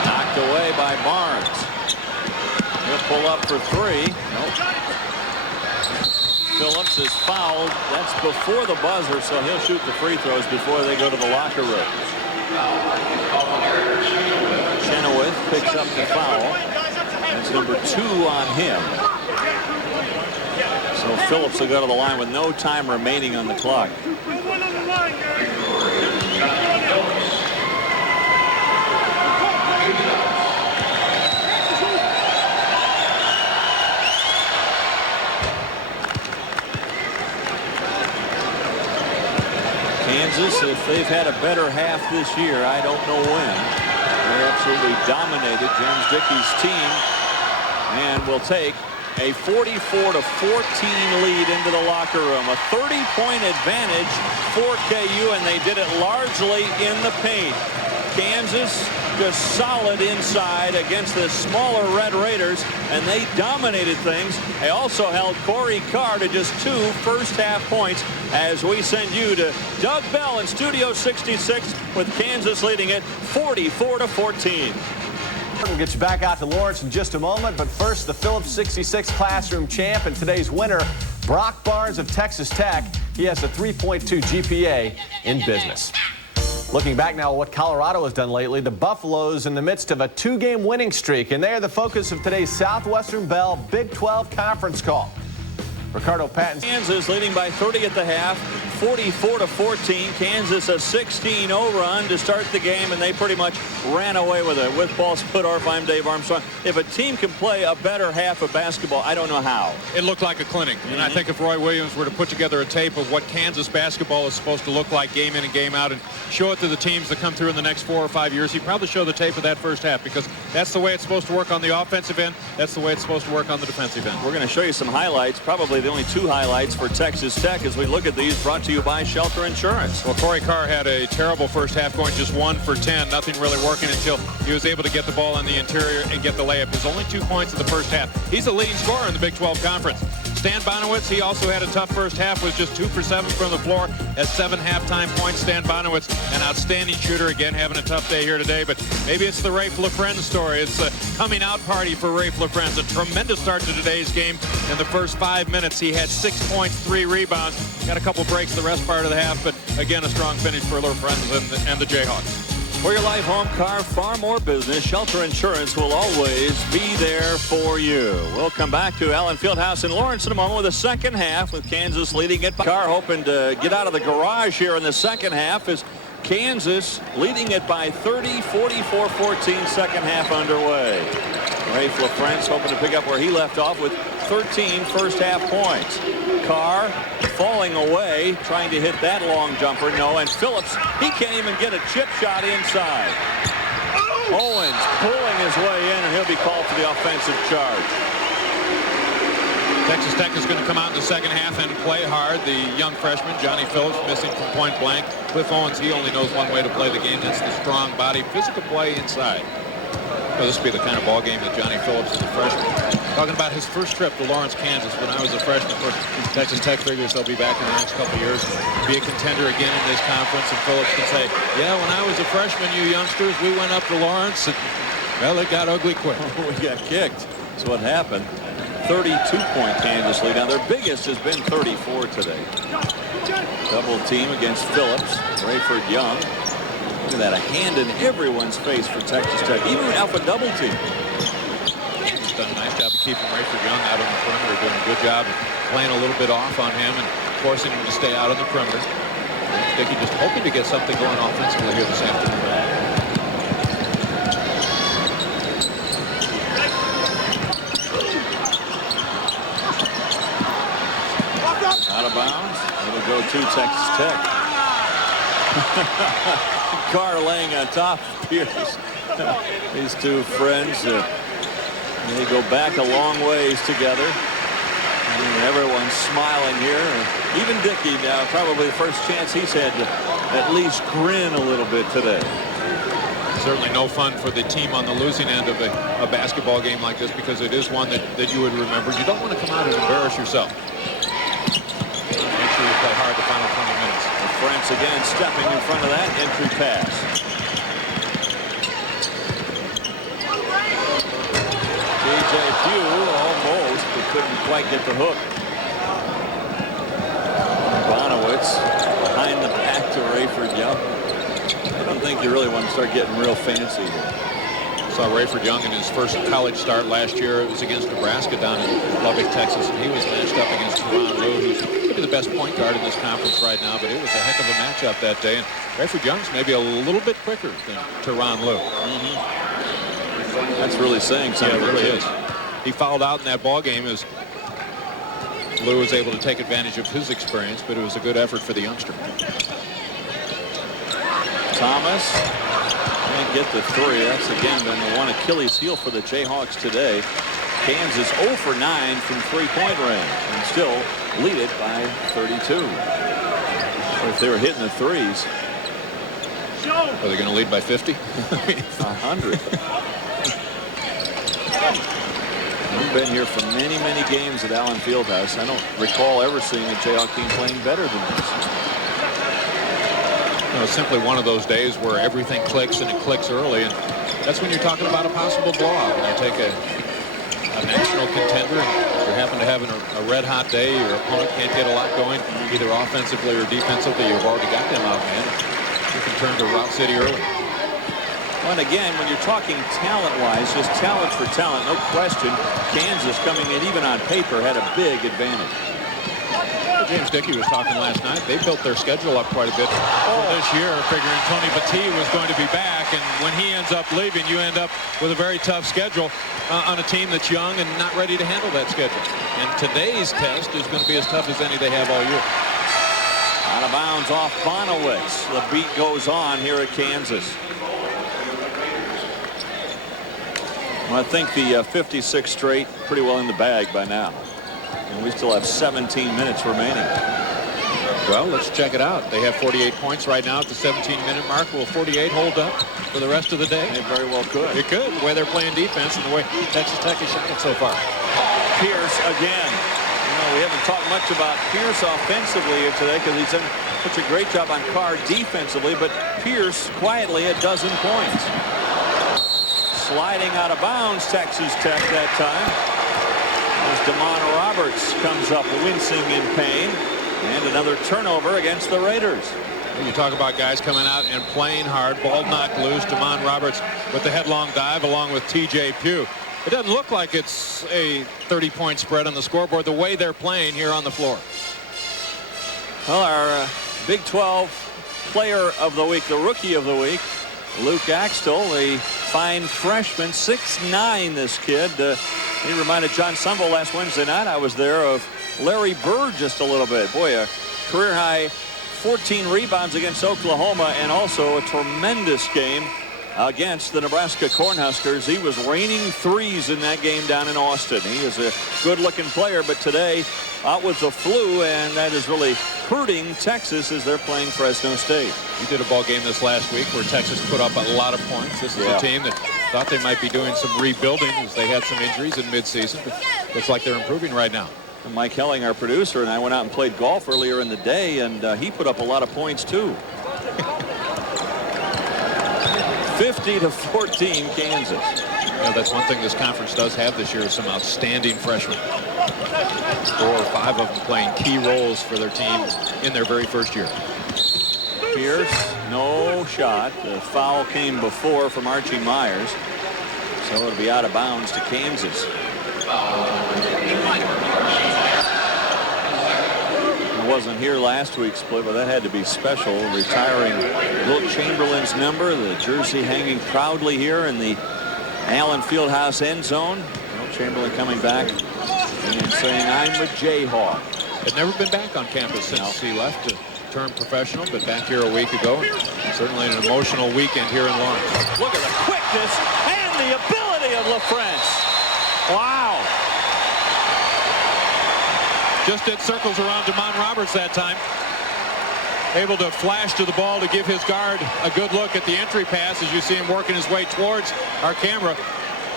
Knocked away by Barnes. pull up for three. Nope. Phillips is fouled. That's before the buzzer, so he'll shoot the free throws before they go to the locker room. Chenoweth picks up the foul. That's number 2 on him. So Phillips will go to the line with no time remaining on the clock. Kansas, if they've had a better half this year, I don't know when. They absolutely dominated James Dickey's team and will take a 44-14 lead into the locker room. A 30-point advantage for KU, and they did it largely in the paint. Kansas just solid inside against the smaller Red Raiders, and they dominated things. They also held Corey Carr to just 2 first-half points as we send you to Doug Bell in Studio 66 with Kansas leading it 44-14. We'll get you back out to Lawrence in just a moment, but first, the Phillips 66 Classroom champ and today's winner, Brock Barnes of Texas Tech. He has a 3.2 GPA in business. Looking back now at what Colorado has done lately, the Buffaloes in the midst of a 2-game winning streak, and they are the focus of today's Southwestern Bell Big 12 conference call. Ricardo Patton. Kansas leading by 30 at the half, 44-14. Kansas a 16-0 run to start the game, and they pretty much ran away with it. With Paul Spudorf, I'm Dave Armstrong. If a team can play a better half of basketball, I don't know how. It looked like a clinic, and I think if Roy Williams were to put together a tape of what Kansas basketball is supposed to look like game in and game out and show it to the teams that come through in the next 4 or 5 years, he'd probably show the tape of that first half, because that's the way it's supposed to work on the offensive end. That's the way it's supposed to work on the defensive end. We're going to show you some highlights, probably the only 2 highlights for Texas Tech as we look at these, brought to you by Shelter Insurance. Well, Corey Carr had a terrible first half, going just 1 for 10. Nothing really working until he was able to get the ball in the interior and get the layup. His only 2 points in the first half. He's the leading scorer in the Big 12 Conference. Stan Bonowitz, he also had a tough first half, was just 2 for 7 from the floor, has 7 halftime points. Stan Bonowitz, an outstanding shooter, again having a tough day here today, but maybe it's the Raef LaFrentz story. It's a coming out party for Raef LaFrentz. A tremendous start to today's game. In the first 5 minutes, he had 6 points, 3 rebounds, got a couple breaks the rest part of the half, but again, a strong finish for LaFrentz and the Jayhawks. For your life, home, car, farm, or business, Shelter Insurance will always be there for you. We'll come back to Allen Fieldhouse in Lawrence in a moment with the second half, with Kansas leading it. Carr hoping to get out of the garage here in the second half as Kansas leading it by 30, 44-14, second half underway. Raef LaFrentz hoping to pick up where he left off with 13 first half points. Carr falling away, trying to hit that long jumper. No, and Phillips, he can't even get a chip shot inside. Owens pulling his way in, and he'll be called for the offensive charge. Texas Tech is going to come out in the second half and play hard. The young freshman, Johnny Phillips, missing from point blank. Cliff Owens, he only knows one way to play the game. That's the strong body, physical play inside. Well, this will be the kind of ball game that Johnny Phillips is a freshman. Talking about his first trip to Lawrence, Kansas, when I was a freshman. For Texas Tech figures they'll be back in the next couple of years, be a contender again in this conference, and Phillips can say, yeah, when I was a freshman, you youngsters, we went up to Lawrence, and, well, it got ugly quick. We got kicked. That's what happened. 32-point Kansas lead. Now, their biggest has been 34 today. Double team against Phillips. Rayford Young. Look at that, a hand in everyone's face for Texas Tech, even Alpha double team. He's done a nice job of keeping Rayford Young out on the perimeter, doing a good job of playing a little bit off on him and forcing him to stay out on the perimeter. Dickey just hoping to get something going offensively here this afternoon. Out of bounds. It'll go to Texas Tech. Carr laying on top of Pierce. These 2 friends, they go back a long ways together. And everyone's smiling here. Even Dickey now, probably the first chance he's had to at least grin a little bit today. Certainly no fun for the team on the losing end of a basketball game like this, because it is one that you would remember. You don't want to come out and embarrass yourself. Make sure you play hard the final 20 minutes. LaFrentz again stepping in front of that entry pass. T.J. Pugh almost, but couldn't quite get the hook. Bonowitz behind the back to Rayford Young. I don't think you really want to start getting real fancy here. Saw Rayford Young in his first college start last year. It was against Nebraska down in Lubbock, Texas, and he was matched up against Teron Lou, who's maybe the best point guard in this conference right now, but it was a heck of a matchup that day, and Rayford Young's maybe a little bit quicker than Teron Lou. That's really saying something. Yeah, it really is. He fouled out in that ball game as Lou was able to take advantage of his experience, but it was a good effort for the youngster. Thomas can't get the three. That's again been the one Achilles heel for the Jayhawks today. Kansas 0 for 9 from three-point range and still lead it by 32. Or if they were hitting the threes. Are they going to lead by 50? 100. I've been here for many, many games at Allen Fieldhouse. I don't recall ever seeing a Jayhawk team playing better than this. You know, it's simply one of those days where everything clicks, and it clicks early, and that's when you're talking about a possible blowout. When you take a national contender and you happen to have a red-hot day, your opponent can't get a lot going, either offensively or defensively, you've already got them out, man. You can turn to Route City early. And again, when you're talking talent-wise, just talent for talent, no question, Kansas coming in even on paper had a big advantage. Well, James Dickey was talking last night. They built their schedule up quite a bit for this year, figuring Tony Battie was going to be back, and when he ends up leaving, you end up with a very tough schedule on a team that's young and not ready to handle that schedule. And today's test is going to be as tough as any they have all year. Out of bounds off Bonowitz. The beat goes on here at Kansas. Well, I think the 56 straight pretty well in the bag by now. And we still have 17 minutes remaining. Well, let's check it out. They have 48 points right now at the 17-minute mark. Will 48 hold up for the rest of the day? It very well could. It could, the way they're playing defense and the way Texas Tech has shot it so far. Pierce again. You know, we haven't talked much about Pierce offensively here today because he's done such a great job on Carr defensively, but Pierce quietly a dozen points. Sliding out of bounds, Texas Tech that time. As DeMond Roberts comes up wincing in pain. And another turnover against the Raiders. You talk about guys coming out and playing hard. Ball knocked loose. DeMond Roberts with the headlong dive along with T.J. Pugh. It doesn't look like it's a 30-point spread on the scoreboard the way they're playing here on the floor. Well, our Big 12 player of the week, the rookie of the week, Luke Axtell, a fine freshman, 6'9", this kid. He reminded John Sunville last Wednesday night, I was there, of Larry Bird just a little bit. Boy, a career-high 14 rebounds against Oklahoma, and also a tremendous game against the Nebraska Cornhuskers. He was raining threes in that game down in Austin. He is a good-looking player, but today out with the flu, and that is really hurting Texas as they're playing Fresno State. You did a ball game this last week where Texas put up a lot of points. This is a team that thought they might be doing some rebuilding as they had some injuries in midseason, but looks like they're improving right now. And Mike Helling, our producer, and I went out and played golf earlier in the day, and he put up a lot of points too. 50-14 Kansas. Yeah, that's one thing this conference does have this year is some outstanding freshmen. 4 or 5 of them playing key roles for their team in their very first year. Pierce, no shot. The foul came before from Archie Myers. So it'll be out of bounds to Kansas. It wasn't here last week's split, but that had to be special. Retiring Wilt Chamberlain's number, the jersey hanging proudly here in the Allen Fieldhouse end zone. Wilt Chamberlain coming back and saying, "I'm a Jayhawk." Had never been back on campus since he left to turn professional, but back here a week ago. Certainly an emotional weekend here in Lawrence. Look at the quickness and the ability of LaFrentz. Wow. Just did circles around DeMond Roberts that time. Able to flash to the ball to give his guard a good look at the entry pass as you see him working his way towards our camera.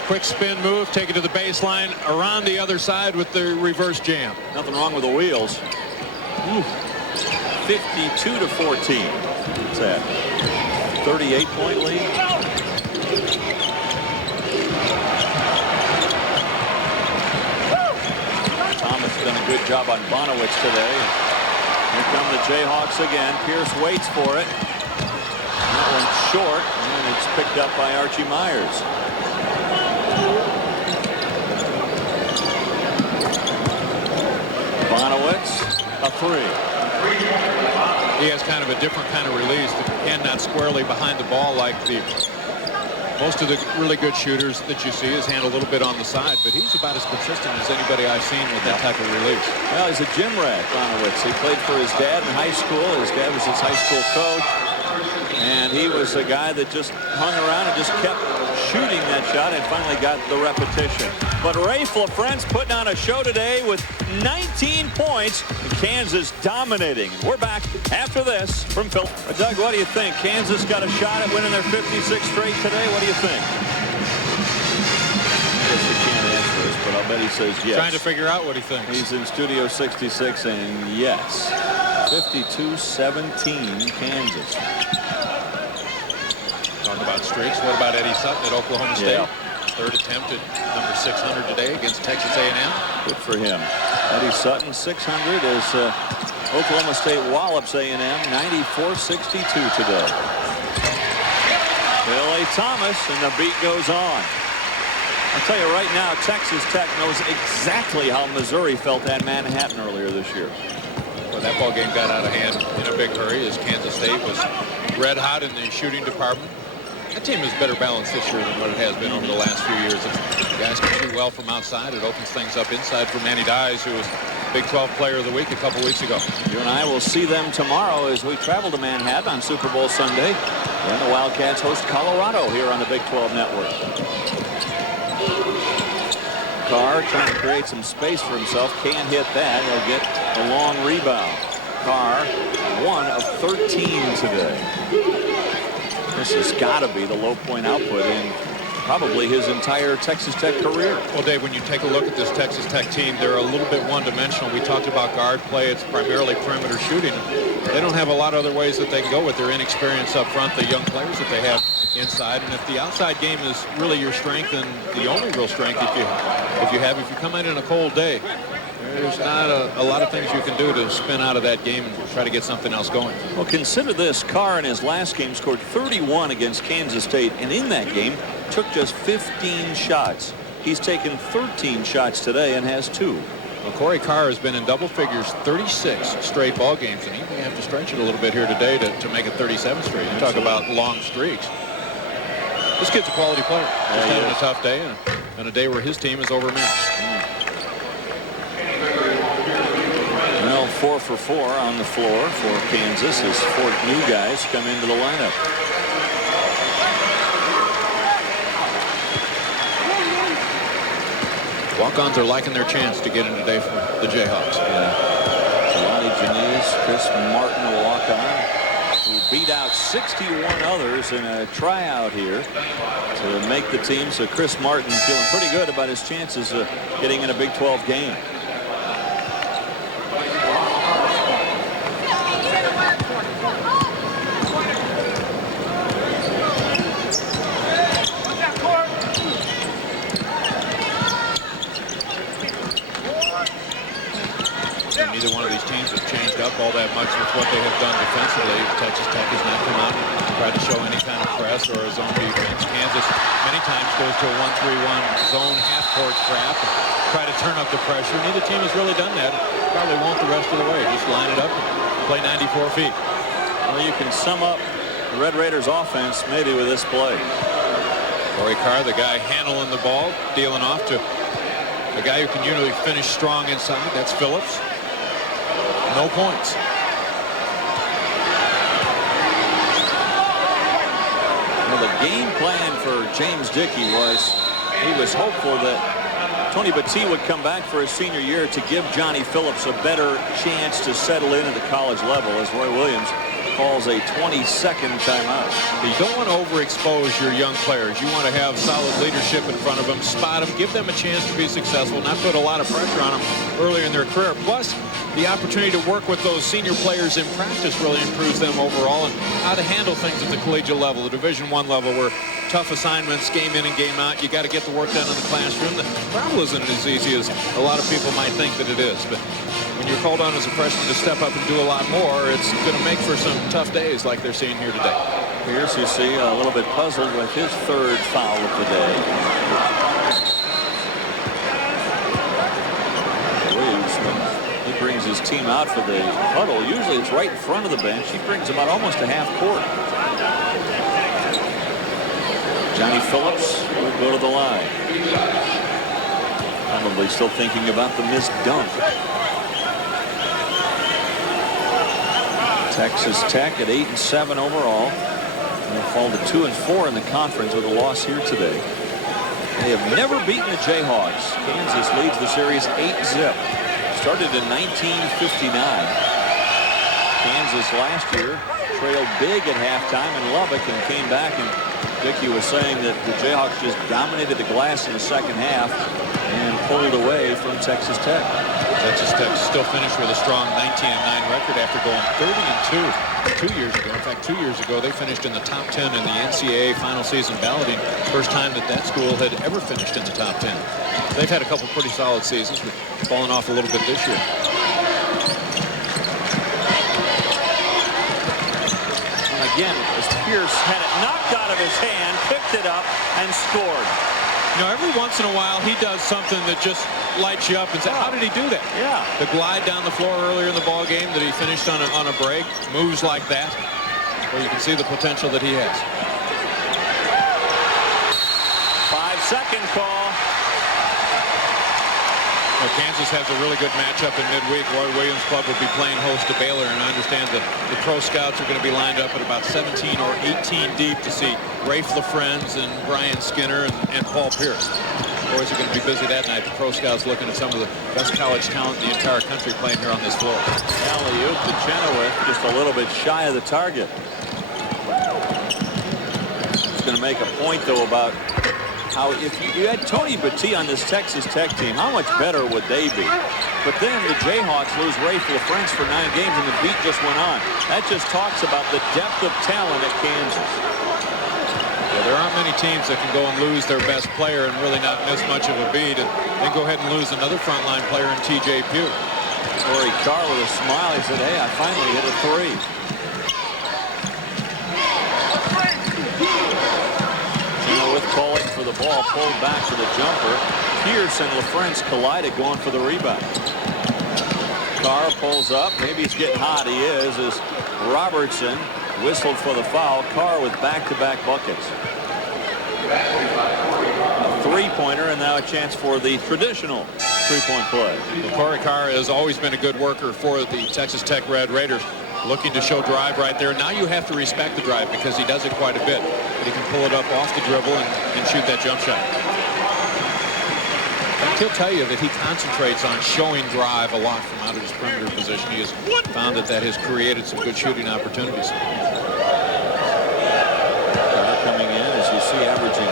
Quick spin move, take it to the baseline, around the other side with the reverse jam. Nothing wrong with the wheels. 52-14. What's that? 38-point lead. done a good job on Bonowitz today. Here come the Jayhawks again. Pierce waits for it. That one's short, and it's picked up by Archie Myers. Bonowitz, a three. He has kind of a different kind of release. The hand not squarely behind the ball like most of the really good shooters that you see. His hand a little bit on the side, but he's about as consistent as anybody I've seen with that type of release. Well, he's a gym rat, Bonowitz. He played for his dad in high school. His dad was his high school coach, and he was a guy that just hung around and just kept shooting that shot and finally got the repetition. But Raef LaFrentz putting on a show today with 19 points. Kansas dominating. We're back after this from Phil. Doug, what do you think? Kansas got a shot at winning their 56th straight today. What do you think? I guess he can't answer this, but I'll bet he says yes. Trying to figure out what he thinks. He's in Studio 66 saying yes. 52-17 Kansas. Talk about streaks. What about Eddie Sutton at Oklahoma State? Yeah. Third attempt at number 600 today against Texas A&M. Good for him. Eddie Sutton, 600 as Oklahoma State wallops A&M, 94-62 today. Billy Thomas, and the beat goes on. I'll tell you right now, Texas Tech knows exactly how Missouri felt at Manhattan earlier this year. Well, that ball game got out of hand in a big hurry as Kansas State was red hot in the shooting department. That team is better balanced this year than what it has been over the last few years. If the guys can shoot well from outside, it opens things up inside for Manny Dies, who was Big 12 Player of the Week a couple weeks ago. You and I will see them tomorrow as we travel to Manhattan on Super Bowl Sunday. And the Wildcats host Colorado here on the Big 12 Network. Carr trying to create some space for himself. Can't hit that. He'll get a long rebound. Carr, 1 of 13 today. This has got to be the low point output in probably his entire Texas Tech career. Well, Dave, when you take a look at this Texas Tech team, they're a little bit one-dimensional. We talked about guard play. It's primarily perimeter shooting. They don't have a lot of other ways that they can go with their inexperience up front, the young players that they have inside. And if the outside game is really your strength and the only real strength if you come in a cold day, there's not a lot of things you can do to spin out of that game and try to get something else going. Well, consider this. Carr in his last game scored 31 against Kansas State, and in that game took just 15 shots. He's taken 13 shots today and has 2. Well, Corey Carr has been in double figures 36 straight ball games, and he may have to stretch it a little bit here today to make it 37 straight. You talk about long streaks. This kid's a quality player. Just having a tough day and a day where his team is overmatched. Well, 4 for 4 on the floor for Kansas as 4 new guys come into the lineup. Walk-ons are liking their chance to get in today for the Jayhawks. Yeah. Jelani Janice, Chris Martin, a walk-on, who beat out 61 others in a tryout here to make the team. So Chris Martin feeling pretty good about his chances of getting in a Big 12 game. Neither one of these teams has changed up all that much with what they have done defensively. Texas Tech has not come out and tried to show any kind of press or a zone defense. Kansas many times goes to a 1-3-1 zone half-court trap and try to turn up the pressure. Neither team has really done that. Probably won't the rest of the way. Just line it up and play 94 feet. Well, you can sum up the Red Raiders offense maybe with this play. Corey Carr, the guy handling the ball, dealing off to a guy who can usually finish strong inside. That's Phillips. No points. Well, the game plan for James Dickey was he was hopeful that Tony Battie would come back for his senior year to give Johnny Phillips a better chance to settle in at the college level, as Roy Williams calls a 20-second timeout. You don't want to overexpose your young players. You want to have solid leadership in front of them, spot them, give them a chance to be successful, not put a lot of pressure on them earlier in their career. Plus, the opportunity to work with those senior players in practice really improves them overall, and how to handle things at the collegiate level, the Division I level, where tough assignments, game in and game out, you got to get the work done in the classroom. The travel isn't as easy as a lot of people might think that it is, but when you're called on as a freshman to step up and do a lot more, it's going to make for some tough days like they're seeing here today. Pierce, you see, a little bit puzzled with his third foul of the day. Williams, he brings his team out for the huddle. Usually it's right in front of the bench. He brings them out almost a half court. Johnny Phillips will go to the line. Probably still thinking about the missed dunk. Texas Tech at 8-7 overall. They'll fall to 2-4 in the conference with a loss here today. They have never beaten the Jayhawks. Kansas leads the series 8-zip. Started in 1959. Kansas last year trailed big at halftime in Lubbock and came back, and Dickey was saying that the Jayhawks just dominated the glass in the second half and pulled away from Texas Tech. Texas Tech still finished with a strong 19-9 record after going 30-2 2 years ago. In fact, 2 years ago, they finished in the top 10 in the NCAA final season balloting. First time that that school had ever finished in the top 10. They've had a couple pretty solid seasons, but fallen off a little bit this year. And again, as Pierce had it knocked out of his hand, picked it up, and scored. You know, every once in a while, he does something that just lights you up and says, how did he do that? Yeah. The glide down the floor earlier in the ball game that he finished on a break, moves like that, where you can see the potential that he has. 5-second call. Well, Kansas has a really good matchup in midweek. Roy Williams' club will be playing host to Baylor, and I understand that the pro scouts are going to be lined up at about 17 or 18 deep to see Raef LaFrentz and Brian Skinner and Paul Pierce. Boys are going to be busy that night. The pro scouts looking at some of the best college talent in the entire country playing here on this floor. Alley-oop to Chenoweth, just a little bit shy of the target. He's going to make a point, though, about how if you had Tony Battie on this Texas Tech team, how much better would they be? But then the Jayhawks lose Raef LaFrentz for 9 games, and the beat just went on. That just talks about the depth of talent at Kansas. Yeah, there aren't many teams that can go and lose their best player and really not miss much of a beat, and then go ahead and lose another frontline player in T.J. Pugh. Corey Carr with a smile, he said, hey, I finally hit a 3. With calling for the ball, pulled back for the jumper. Pierce and LaFrentz collided, going for the rebound. Carr pulls up. Maybe he's getting hot. He is, as Robertson whistled for the foul. Carr with back-to-back buckets. A three-pointer, and now a chance for the traditional three-point play. Well, Corey Carr has always been a good worker for the Texas Tech Red Raiders. Looking to show drive right there. Now you have to respect the drive because he does it quite a bit. But he can pull it up off the dribble and shoot that jump shot. And he'll tell you that he concentrates on showing drive a lot from out of his perimeter position. He has found that has created some good shooting opportunities. Coming in, as you see, averaging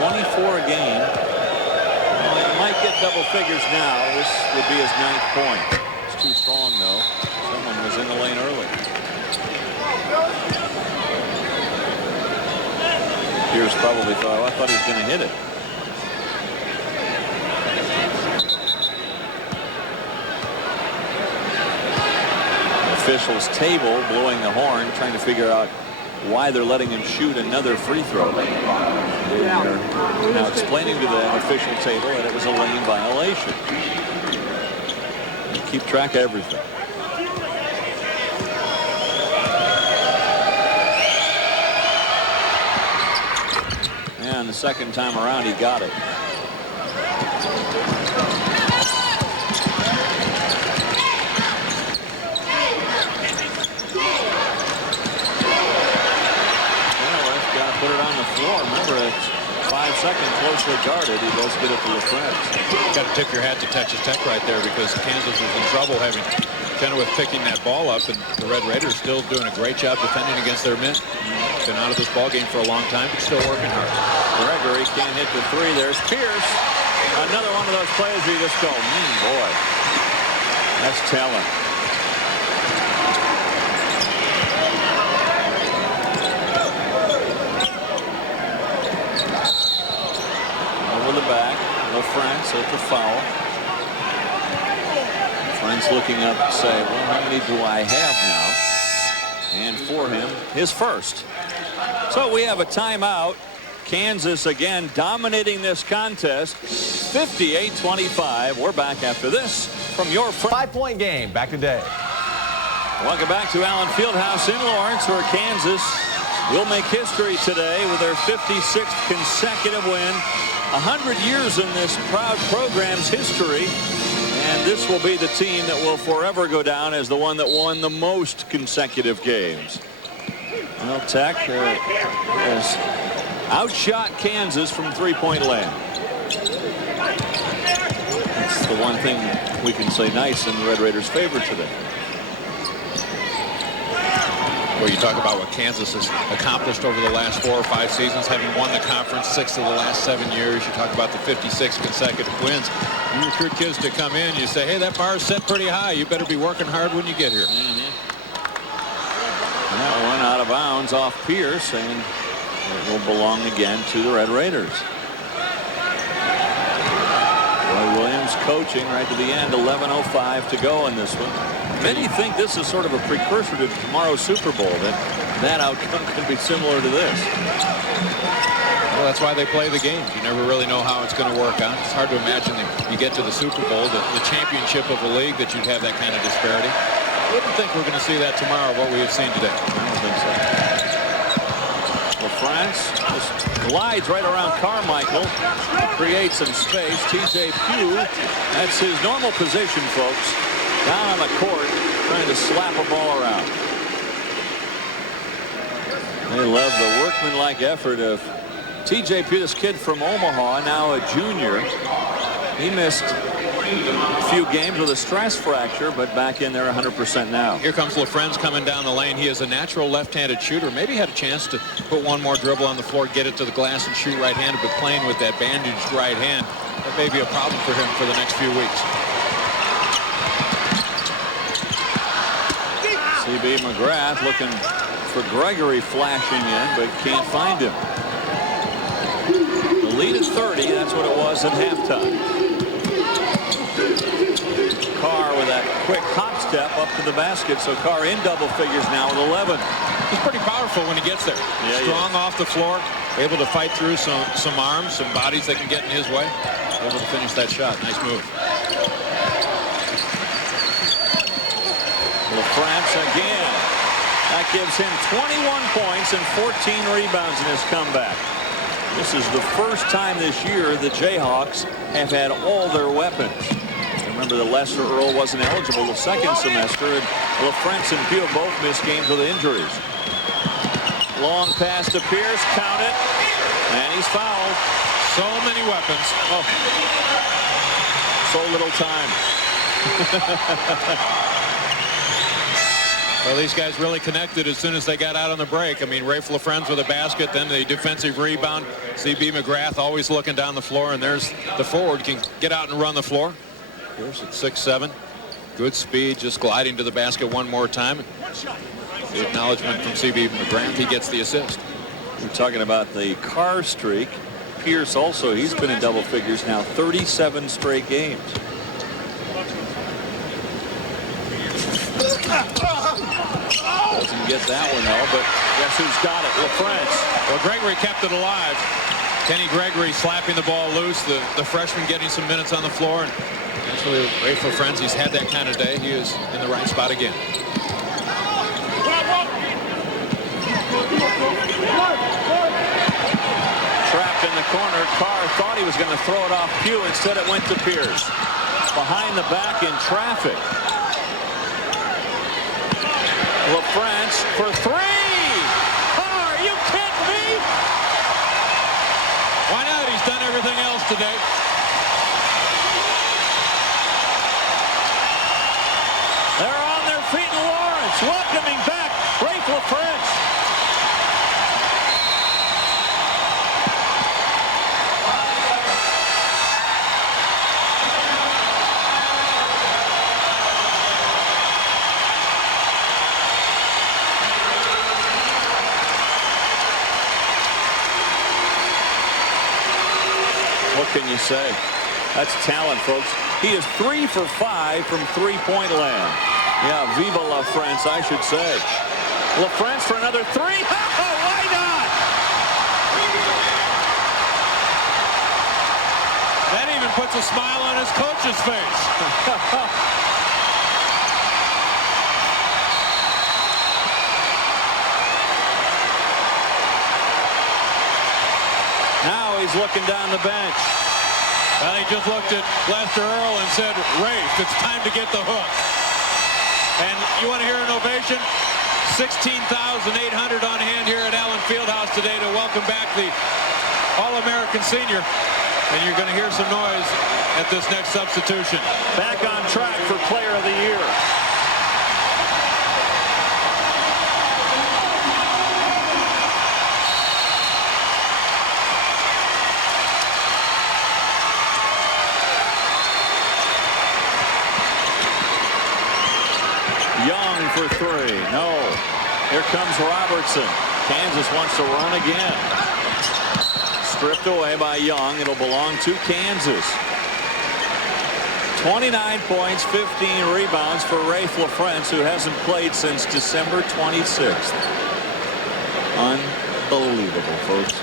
24 a game. Well, he might get double figures now. This would be his 9th point. It's too strong, though. Someone was in the lane early. Pierce probably thought, oh, I thought he was going to hit it. Officials table blowing the horn, trying to figure out why they're letting him shoot another free throw. They're now explaining to the official table that it was a lane violation. Keep track of everything. And the second time around, he got it. Put it on the floor. Remember, it's 5 seconds and closely guarded. He does get it to LaFrentz. Got to tip your hat to Texas Tech right there, because Kansas was in trouble having Chenoweth picking that ball up, and the Red Raiders still doing a great job defending against their men. Been out of this ball game for a long time, but still working hard. Gregory can't hit the three. There's Pierce. Another one of those plays where you just go, boy, that's talent. Over the back, LaFrentz at the foul. LaFrentz looking up to say, well, how many do I have now? And for him, his first. So we have a timeout. Kansas again dominating this contest, 58-25. We're back after this from your 5-point game. Back today. Welcome back to Allen Fieldhouse in Lawrence, where Kansas will make history today with their 56th consecutive win. 100 years in this proud program's history, and this will be the team that will forever go down as the one that won the most consecutive games. Well, Tech has outshot Kansas from three-point land. That's the one thing we can say nice in the Red Raiders' favor today. Well, you talk about what Kansas has accomplished over the last 4 or 5 seasons, having won the conference 6 of the last 7 years. You talk about the 56 consecutive wins. You recruit kids to come in, you say, hey, that bar is set pretty high. You better be working hard when you get here. That one out of bounds off Pierce, and it will belong again to the Red Raiders. Roy Williams coaching right to the end. 11:05 to go in this one. Many think this is sort of a precursor to tomorrow's Super Bowl, that outcome could be similar to this. Well, that's why they play the games. You never really know how it's going to work out. It's hard to imagine that you get to the Super Bowl, the championship of a league, that you'd have that kind of disparity. I wouldn't think we're going to see that tomorrow, what we have seen today. I don't think so. LaFrentz just glides right around Carmichael, creates some space. TJ Pugh, that's his normal position, folks. Down on the court, trying to slap a ball around. They love the workmanlike effort of TJ Pugh, this kid from Omaha, now a junior. He missed a few games with a stress fracture, but back in there 100% now. Here comes LaFrentz coming down the lane. He is a natural left-handed shooter. Maybe had a chance to put one more dribble on the floor, get it to the glass, and shoot right-handed, but playing with that bandaged right hand, that may be a problem for him for the next few weeks. C.B. McGrath looking for Gregory flashing in, but can't find him. The lead is 30. That's what it was at halftime. Carr with that quick hop step up to the basket, so Carr in double figures now with 11. He's pretty powerful when he gets there. Yeah, strong off the floor, able to fight through some arms, some bodies that can get in his way. Able to finish that shot. Nice move. LaFrentz again. That gives him 21 points and 14 rebounds in his comeback. This is the first time this year the Jayhawks have had all their weapons. Remember that Lester Earl wasn't eligible the second semester, and LaFrentz and Pugh both missed games with injuries. Long pass to Pierce, count it, and he's fouled. So many weapons. Oh. So little time. Well, these guys really connected as soon as they got out on the break. I mean, Raef LaFrentz with a basket, then the defensive rebound. C.B. McGrath always looking down the floor, and there's the forward can get out and run the floor. Here's at 6'7". Good speed, just gliding to the basket one more time. The acknowledgement from C.B. McGrath, he gets the assist. We're talking about the Carr streak. Pierce also, he's been in double figures now 37 straight games. Doesn't get that one though, but guess who's got it? LaFrentz. Well, Gregory kept it alive. Kenny Gregory slapping the ball loose. The freshman getting some minutes on the floor. And actually, Raef LaFrentz, he's had that kind of day. He is in the right spot again. Trapped in the corner. Carr thought he was going to throw it off Pugh. Instead, it went to Pierce. Behind the back in traffic. LaFrentz for three. Are you kidding me? Why not? He's He's done everything else today. They're on their feet in Lawrence. Welcoming back Raef LaFrentz. What can you say? That's talent, folks. He is 3 for 5 from three-point land. Yeah, viva LaFrentz, I should say. LaFrentz for another 3. Oh, why not? That even puts a smile on his coach's face. Now he's looking down the bench. Well, he just looked at Lester Earl and said, Raef, it's time to get the hook. And you want to hear an ovation? 16,800 on hand here at Allen Fieldhouse today to welcome back the All-American senior. And you're going to hear some noise at this next substitution. Back on track for Player of the Year. Young for 3. No. Here comes Robertson. Kansas wants to run again. Stripped away by Young. It'll belong to Kansas. 29 points, 15 rebounds for Raef LaFrentz, who hasn't played since December 26th. Unbelievable, folks.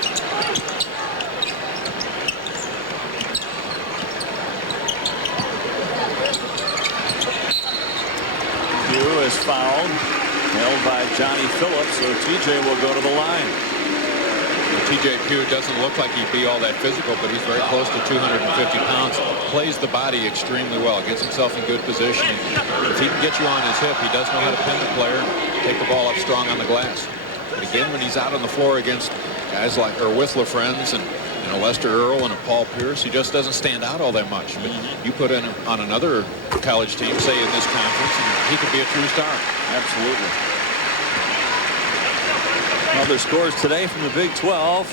Is fouled, held by Johnny Phillips, so TJ will go to the line. TJ Pugh doesn't look like he'd be all that physical, but he's very close to 250 pounds. Plays the body extremely well, gets himself in good position. If he can get you on his hip, he does know how to pin the player, take the ball up strong on the glass. But again, when he's out on the floor against guys like, or with LaFrentz and Lester Earl and a Paul Pierce, he just doesn't stand out all that much. But you put in on another college team, say in this conference, and he could be a true star. Absolutely. Other scores today from the Big 12.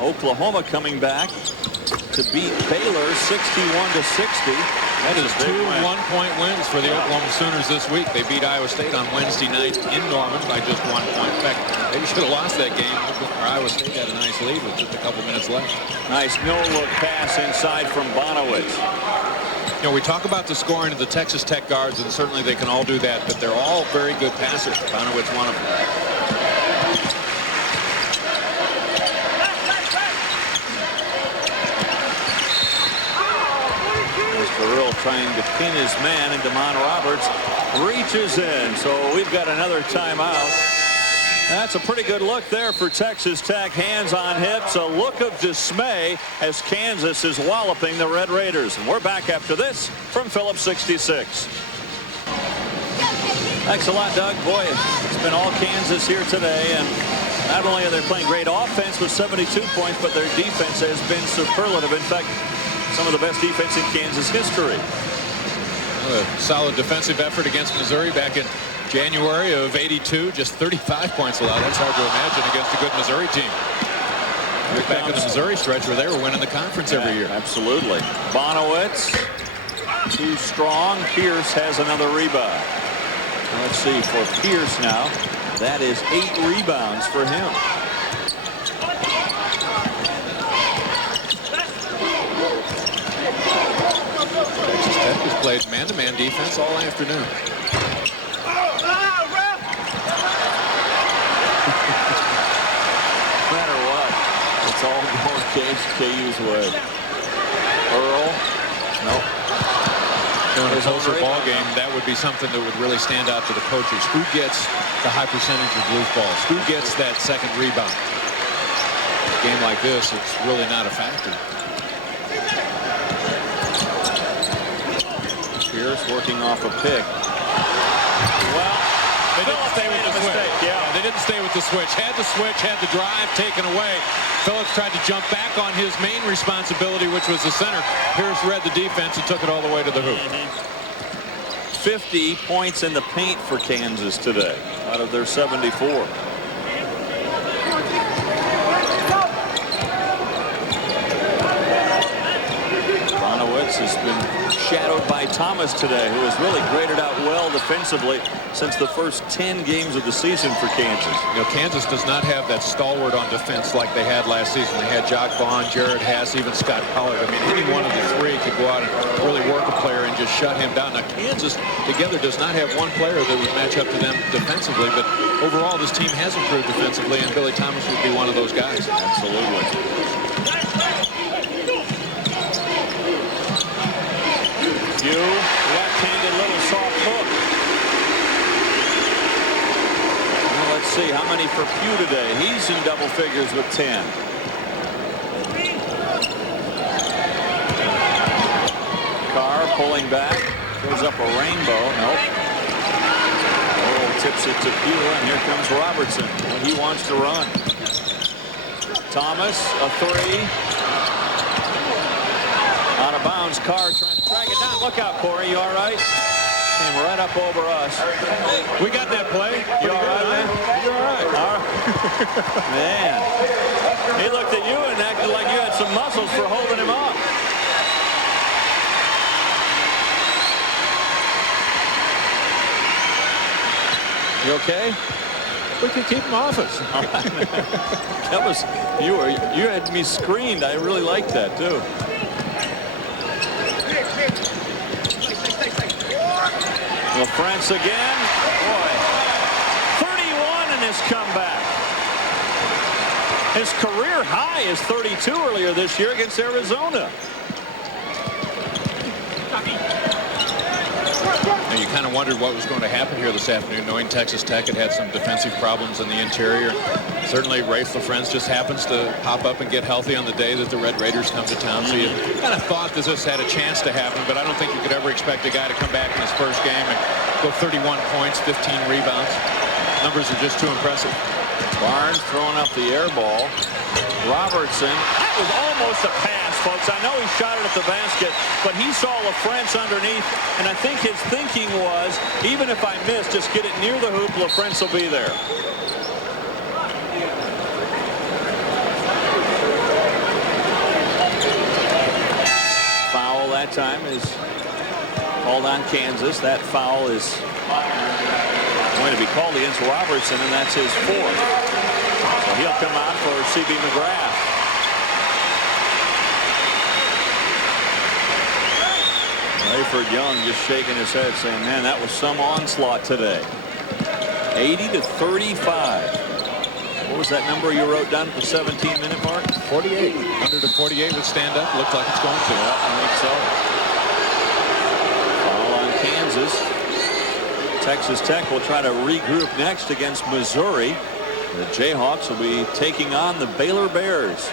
Oklahoma coming back to beat Baylor 61-60. That is 2 one-point wins for the Oklahoma Sooners this week. They beat Iowa State on Wednesday night in Norman by just 1 point. In fact, they should have lost that game. Iowa State had a nice lead with just a couple minutes left. Nice no-look pass inside from Bonowitz. We talk about the scoring of the Texas Tech guards, and certainly they can all do that, but they're all very good passers. Bonowitz, one of them. Earl trying to pin his man, and Damon Roberts reaches in. So we've got another timeout. That's a pretty good look there for Texas Tech. Hands on hips, a look of dismay as Kansas is walloping the Red Raiders. And we're back after this from Phillips 66. Thanks a lot, Doug. Boy, it's been all Kansas here today, and not only are they playing great offense with 72 points, but their defense has been superlative. In fact, some of the best defense in Kansas history. A solid defensive effort against Missouri back in January of '82. Just 35 points allowed. That's hard to imagine against a good Missouri team. Back in the Missouri stretch where they were winning the conference every year. Absolutely. Bonowitz, too strong. Pierce has another rebound. Let's see, for Pierce now, that is 8 rebounds for him. Texas Tech has played man-to-man defense all afternoon. No matter what, it's all going KU's way. Earl, nope. In a closer ball game, that would be something that would really stand out to the coaches. Who gets the high percentage of loose balls? Who gets that second rebound? In a game like this, it's really not a factor. Pierce working off a pick. Well, They didn't stay with the switch. Yeah. They didn't stay with the switch. Had the switch, had the drive taken away. Phillips tried to jump back on his main responsibility, which was the center. Pierce read the defense and took it all the way to the hoop. 50 points in the paint for Kansas today out of their 74. Has been shadowed by Thomas today, who has really graded out well defensively since the first 10 games of the season for Kansas. You know, Kansas does not have that stalwart on defense like they had last season. They had Jock Vaughn, Jared Hass, even Scott Pollard. I mean, any one of the three could go out and really work a player and just shut him down. Now, Kansas together does not have one player that would match up to them defensively, but overall this team has improved defensively, and Billy Thomas would be one of those guys. Absolutely. Left-handed little soft hook. Well, let's see how many for Pugh today. He's in double figures with 10. Carr pulling back, goes up a rainbow. Nope. Oh, tips it to Pugh, and here comes Robertson. And he wants to run. Thomas, a three. Out of bounds. Carr trying to drag it down. Look out, Corey. You all right? Came right up over us. We got that play. You all right, man? You're all right. All right. Man. He looked at you and acted like you had some muscles for holding him up. You okay? We can keep him off us. That was you had me screened. I really liked that too. LaFrentz again. Boy, 31 in his comeback. His career high is 32 earlier this year against Arizona. Now, you kind of wondered what was going to happen here this afternoon, knowing Texas Tech had some defensive problems in the interior. Certainly, Raef LaFrentz just happens to pop up and get healthy on the day that the Red Raiders come to town. So you kind of thought that this had a chance to happen, but I don't think you could ever expect a guy to come back in his first game and go 31 points, 15 rebounds. Numbers are just too impressive. Barnes throwing up the air ball. Robertson. That was almost a pass, folks. I know he shot it at the basket, but he saw LaFrentz underneath, and I think his thinking was, even if I miss, just get it near the hoop, LaFrentz will be there. Foul that time is called on Kansas. That foul is going to be called against Robertson, and that's his fourth. So he'll come out for C.B. McGrath. Rayford Young just shaking his head saying, man, that was some onslaught today. 80-35. What was that number you wrote down at the 17-minute mark? 48. Under to 48 would stand up. Looks like it's going to. Yeah, I think so. Foul on Kansas. Texas Tech will try to regroup next against Missouri. The Jayhawks will be taking on the Baylor Bears.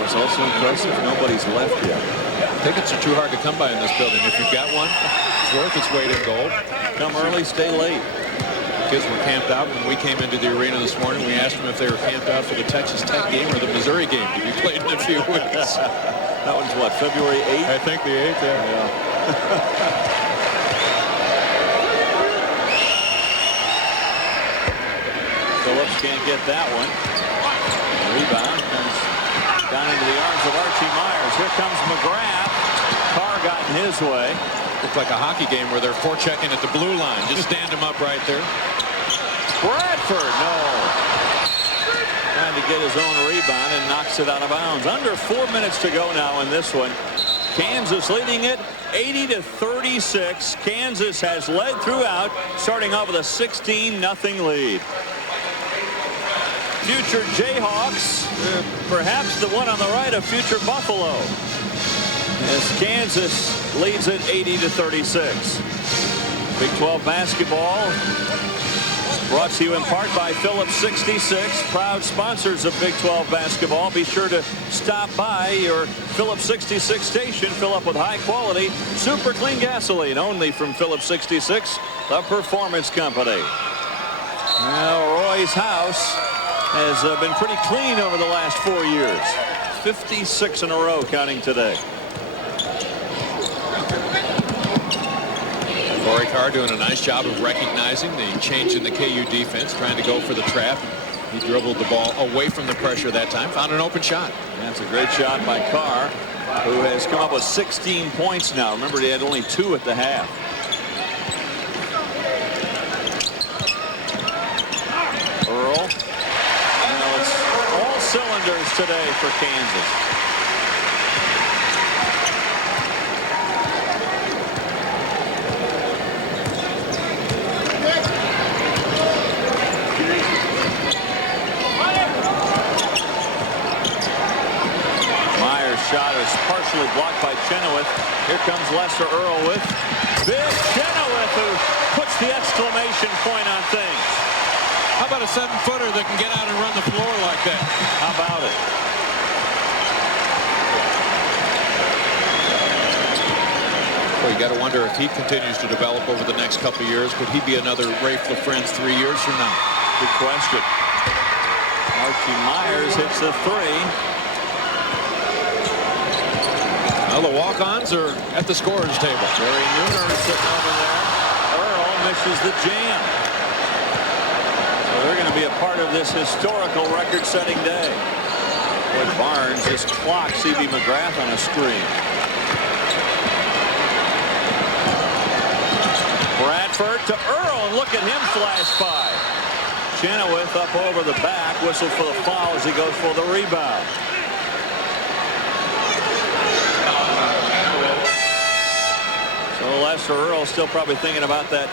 It's also impressive nobody's left yet. Tickets are too hard to come by in this building. If you've got one, it's worth its weight in gold. Come early, stay late. Kids were camped out when we came into the arena this morning. We asked them if they were camped out for the Texas Tech game or the Missouri game to be played in a few weeks. That one's what, February 8th? I think the 8th, yeah. Phillips can't get that one. Rebound comes down into the arms of Archie Myers. Here comes McGrath. Carr got in his way. Looks like a hockey game where they're forechecking at the blue line. Just stand him up right there. Bradford, no. Trying to get his own rebound and knocks it out of bounds. Under 4 minutes to go now in this one. Kansas leading it 80-36. Kansas has led throughout, starting off with a 16-0 lead. Future Jayhawks, perhaps the one on the right of future Buffalo, as Kansas leads it 80-36. Big 12 basketball Brought to you in part by Phillips 66, proud sponsors of Big 12 basketball. Be sure to stop by your Phillips 66 station. Fill up with high quality, super clean gasoline only from Phillips 66, the performance company. Now, Roy's house has been pretty clean over the last 4 years. 56 in a row, counting today. Corey Carr doing a nice job of recognizing the change in the KU defense, trying to go for the trap. He dribbled the ball away from the pressure that time, found an open shot. That's a great shot by Carr, who has come up with 16 points now. Remember, he had only 2 at the half. Earl. Well, it's all cylinders today for Kansas. Shot is partially blocked by Chenoweth. Here comes Lester Earl with big Chenoweth, who puts the exclamation point on things. How about a 7-footer that can get out and run the floor like that? How about it? Well, you got to wonder if he continues to develop over the next couple of years. Could he be another Raef LaFrentz 3 years from now? Good question. Archie Myers hits the 3. Well, the walk-ons are at the scorer's table. Terry Nooner sitting over there. Earl misses the jam. So they're going to be a part of this historical record-setting day. Boy, Barnes just clocks C.B. McGrath on a screen. Bradford to Earl, and look at him flash by. Chenoweth up over the back, whistle for the foul as he goes for the rebound. Lester Earl still probably thinking about that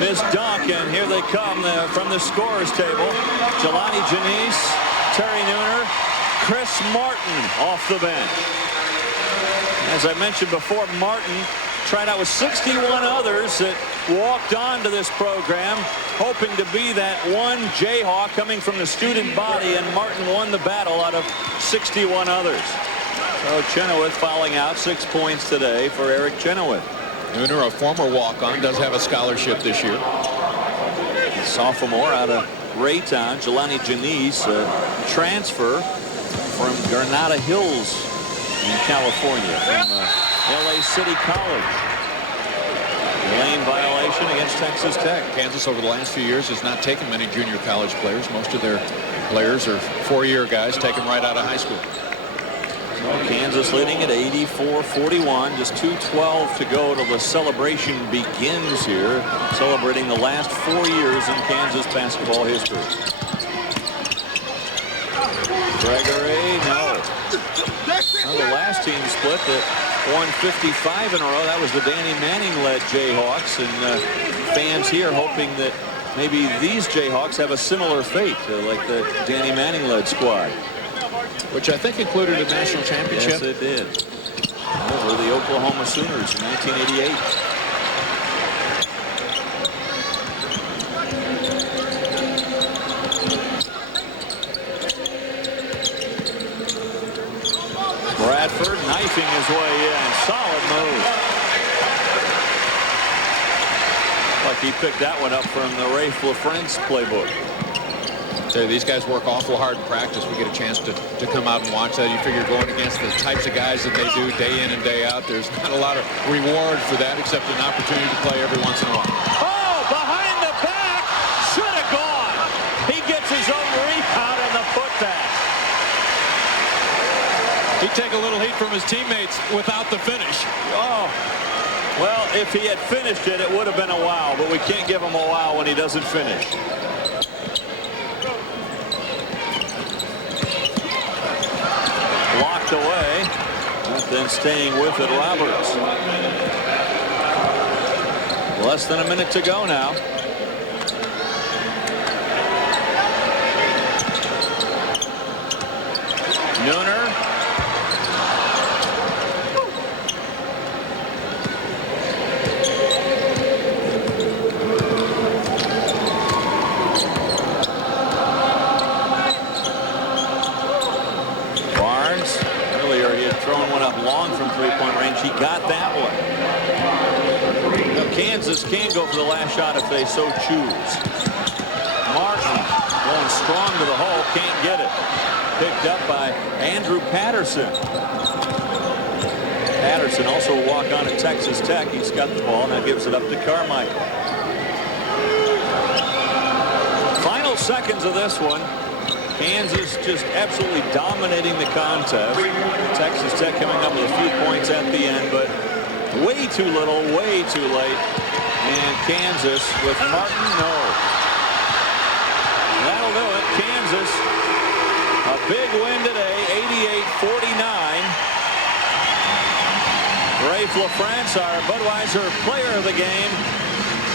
missed dunk, and here they come from the scorer's table. Jelani Janice, Terry Nooner, Chris Martin off the bench. As I mentioned before, Martin tried out with 61 others that walked on to this program, hoping to be that one Jayhawk coming from the student body, and Martin won the battle out of 61 others. So Chenoweth fouling out, 6 points today for Eric Chenoweth. Nooner, a former walk-on, does have a scholarship this year. A sophomore out of Raytown. Jelani Janice, a transfer from Granada Hills in California, from LA City College. Lane violation against Texas Tech. Kansas over the last few years has not taken many junior college players. Most of their players are 4-year guys taken right out of high school. So Kansas leading at 84-41. Just 2:12 to go till the celebration begins here, celebrating the last 4 years in Kansas basketball history. Gregory, no. Well, the last team split that won 55 in a row. That was the Danny Manning-led Jayhawks, and fans here hoping that maybe these Jayhawks have a similar fate, like the Danny Manning-led squad. Which I think included a national championship. Yes, it did. Over the Oklahoma Sooners in 1988. Bradford knifing his way in. Solid move. Like he picked that one up from the Raef LaFrentz playbook. These guys work awful hard in practice. We get a chance to come out and watch that. You figure going against the types of guys that they do day in and day out, there's not a lot of reward for that except an opportunity to play every once in a while. Oh, behind the back, should have gone. He gets his own rebound and the putback. He'd take a little heat from his teammates without the finish. Oh, well, if he had finished it, it would have been a wow, but we can't give him a wow when he doesn't finish. Blocked away, but then staying with it, Roberts. Less than a minute to go now. Nooner. off long from three-point range. He got that one. Now, Kansas can go for the last shot if they so choose. Martin going strong to the hole, can't get it. Picked up by Andrew Patterson. Patterson also will walk on at Texas Tech. He's got the ball, now gives it up to Carmichael. Final seconds of this one. Kansas just absolutely dominating the contest. Texas Tech coming up with a few points at the end, but way too little, way too late. And Kansas with Martin, no. That'll do it. Kansas, a big win today, 88-49. Raef LaFrentz, our Budweiser player of the game.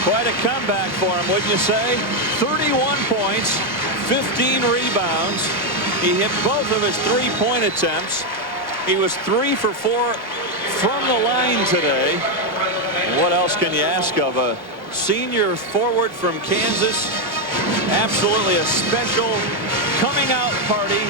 Quite a comeback for him, wouldn't you say? 31 points, 15 rebounds. He hit both of his three-point attempts. He was 3 for 4 from the line today. And what else can you ask of a senior forward from Kansas? Absolutely a special coming out party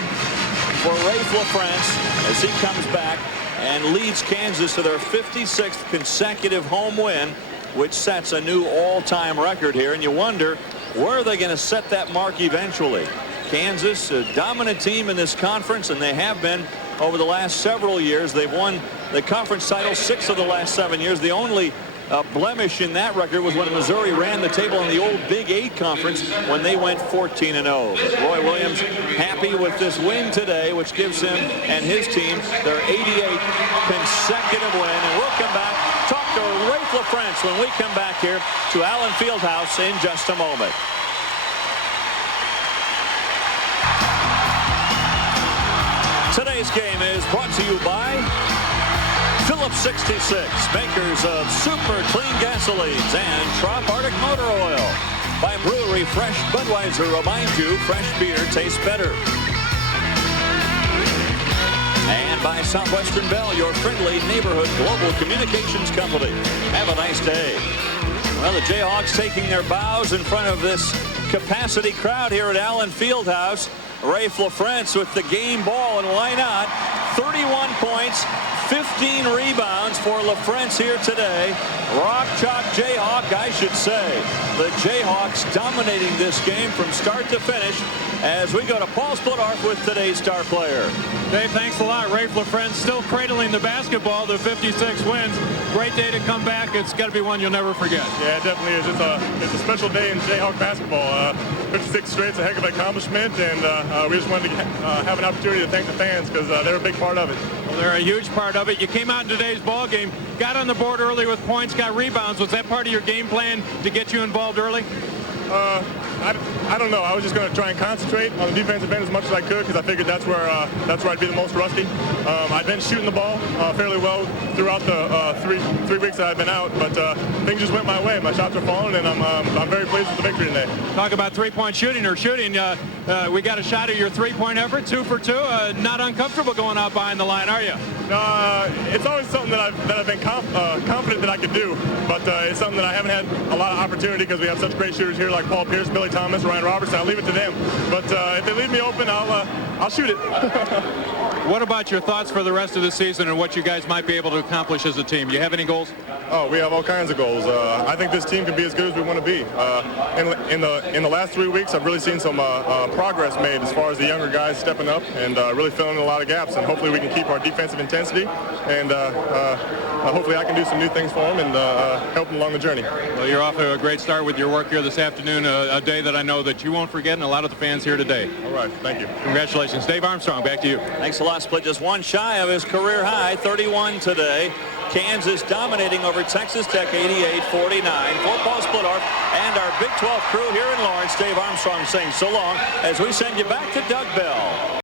for Raef LaFrentz as he comes back and leads Kansas to their 56th consecutive home win, which sets a new all-time record here. And you wonder, where are they going to set that mark eventually? Kansas, a dominant team in this conference, and they have been over the last several years. They've won the conference title 6 of the last 7 years. The only blemish in that record was when Missouri ran the table in the old Big 8 conference when they went 14-0. Roy Williams happy with this win today, which gives him and his team their 88th consecutive win. And we'll come back, talk to Raef LaFrentz when we come back here to Allen Fieldhouse in just a moment. Today's game is brought to you by Phillips 66, makers of super clean gasolines, and Trop Arctic Motor Oil. By Brewery Fresh Budweiser, remind you fresh beer tastes better. And by Southwestern Bell, your friendly neighborhood global communications company. Have a nice day. Well, the Jayhawks taking their bows in front of this capacity crowd here at Allen Fieldhouse. Raef LaFrentz with the game ball, and why not? 31 points, 15 rebounds for LaFrentz here today. Rock Chalk Jayhawk, I should say. The Jayhawks dominating this game from start to finish as we go to Paul Splittorff with today's star player. Dave, thanks a lot. Raef LaFrentz still cradling the basketball, the 56 wins. Great day to come back. It's got to be one you'll never forget. Yeah, it definitely is. It's a special day in Jayhawk basketball. 56 straight is a heck of an accomplishment, and we just wanted to have an opportunity to thank the fans because they're a big part of it. Well, they're a huge part of it. You came out in today's ball game, got on the board early with points, got rebounds. Was that part of your game plan to get you involved early? I don't know. I was just going to try and concentrate on the defensive end as much as I could because I figured that's where I'd be the most rusty. I've been shooting the ball fairly well throughout the three weeks that I've been out, but things just went my way. My shots are falling, and I'm very pleased with the victory today. Talk about three-point shooting. We got a shot at your three-point effort, 2 for 2. Not uncomfortable going out behind the line, are you? It's always something that I've been confident that I could do, but it's something that I haven't had a lot of opportunity because we have such great shooters here like Paul Pierce, Billy Thomas, Ryan Robertson. I'll leave it to them. But if they leave me open, I'll shoot it. What about your thoughts for the rest of the season and what you guys might be able to accomplish as a team? Do you have any goals? Oh, we have all kinds of goals. I think this team can be as good as we want to be. In the last 3 weeks, I've really seen some progress made as far as the younger guys stepping up and really filling in a lot of gaps. And hopefully we can keep our defensive intensity, and hopefully I can do some new things for them and help them along the journey. Well, you're off to a great start with your work here this afternoon, a day that I know that you won't forget, and a lot of the fans here today. All right, thank you. Congratulations. Dave Armstrong, back to you. Thanks a lot, Split. Just one shy of his career high, 31 today. Kansas dominating over Texas Tech, 88-49. For Paul Splittorff and our Big 12 crew here in Lawrence, Dave Armstrong saying so long as we send you back to Doug Bell.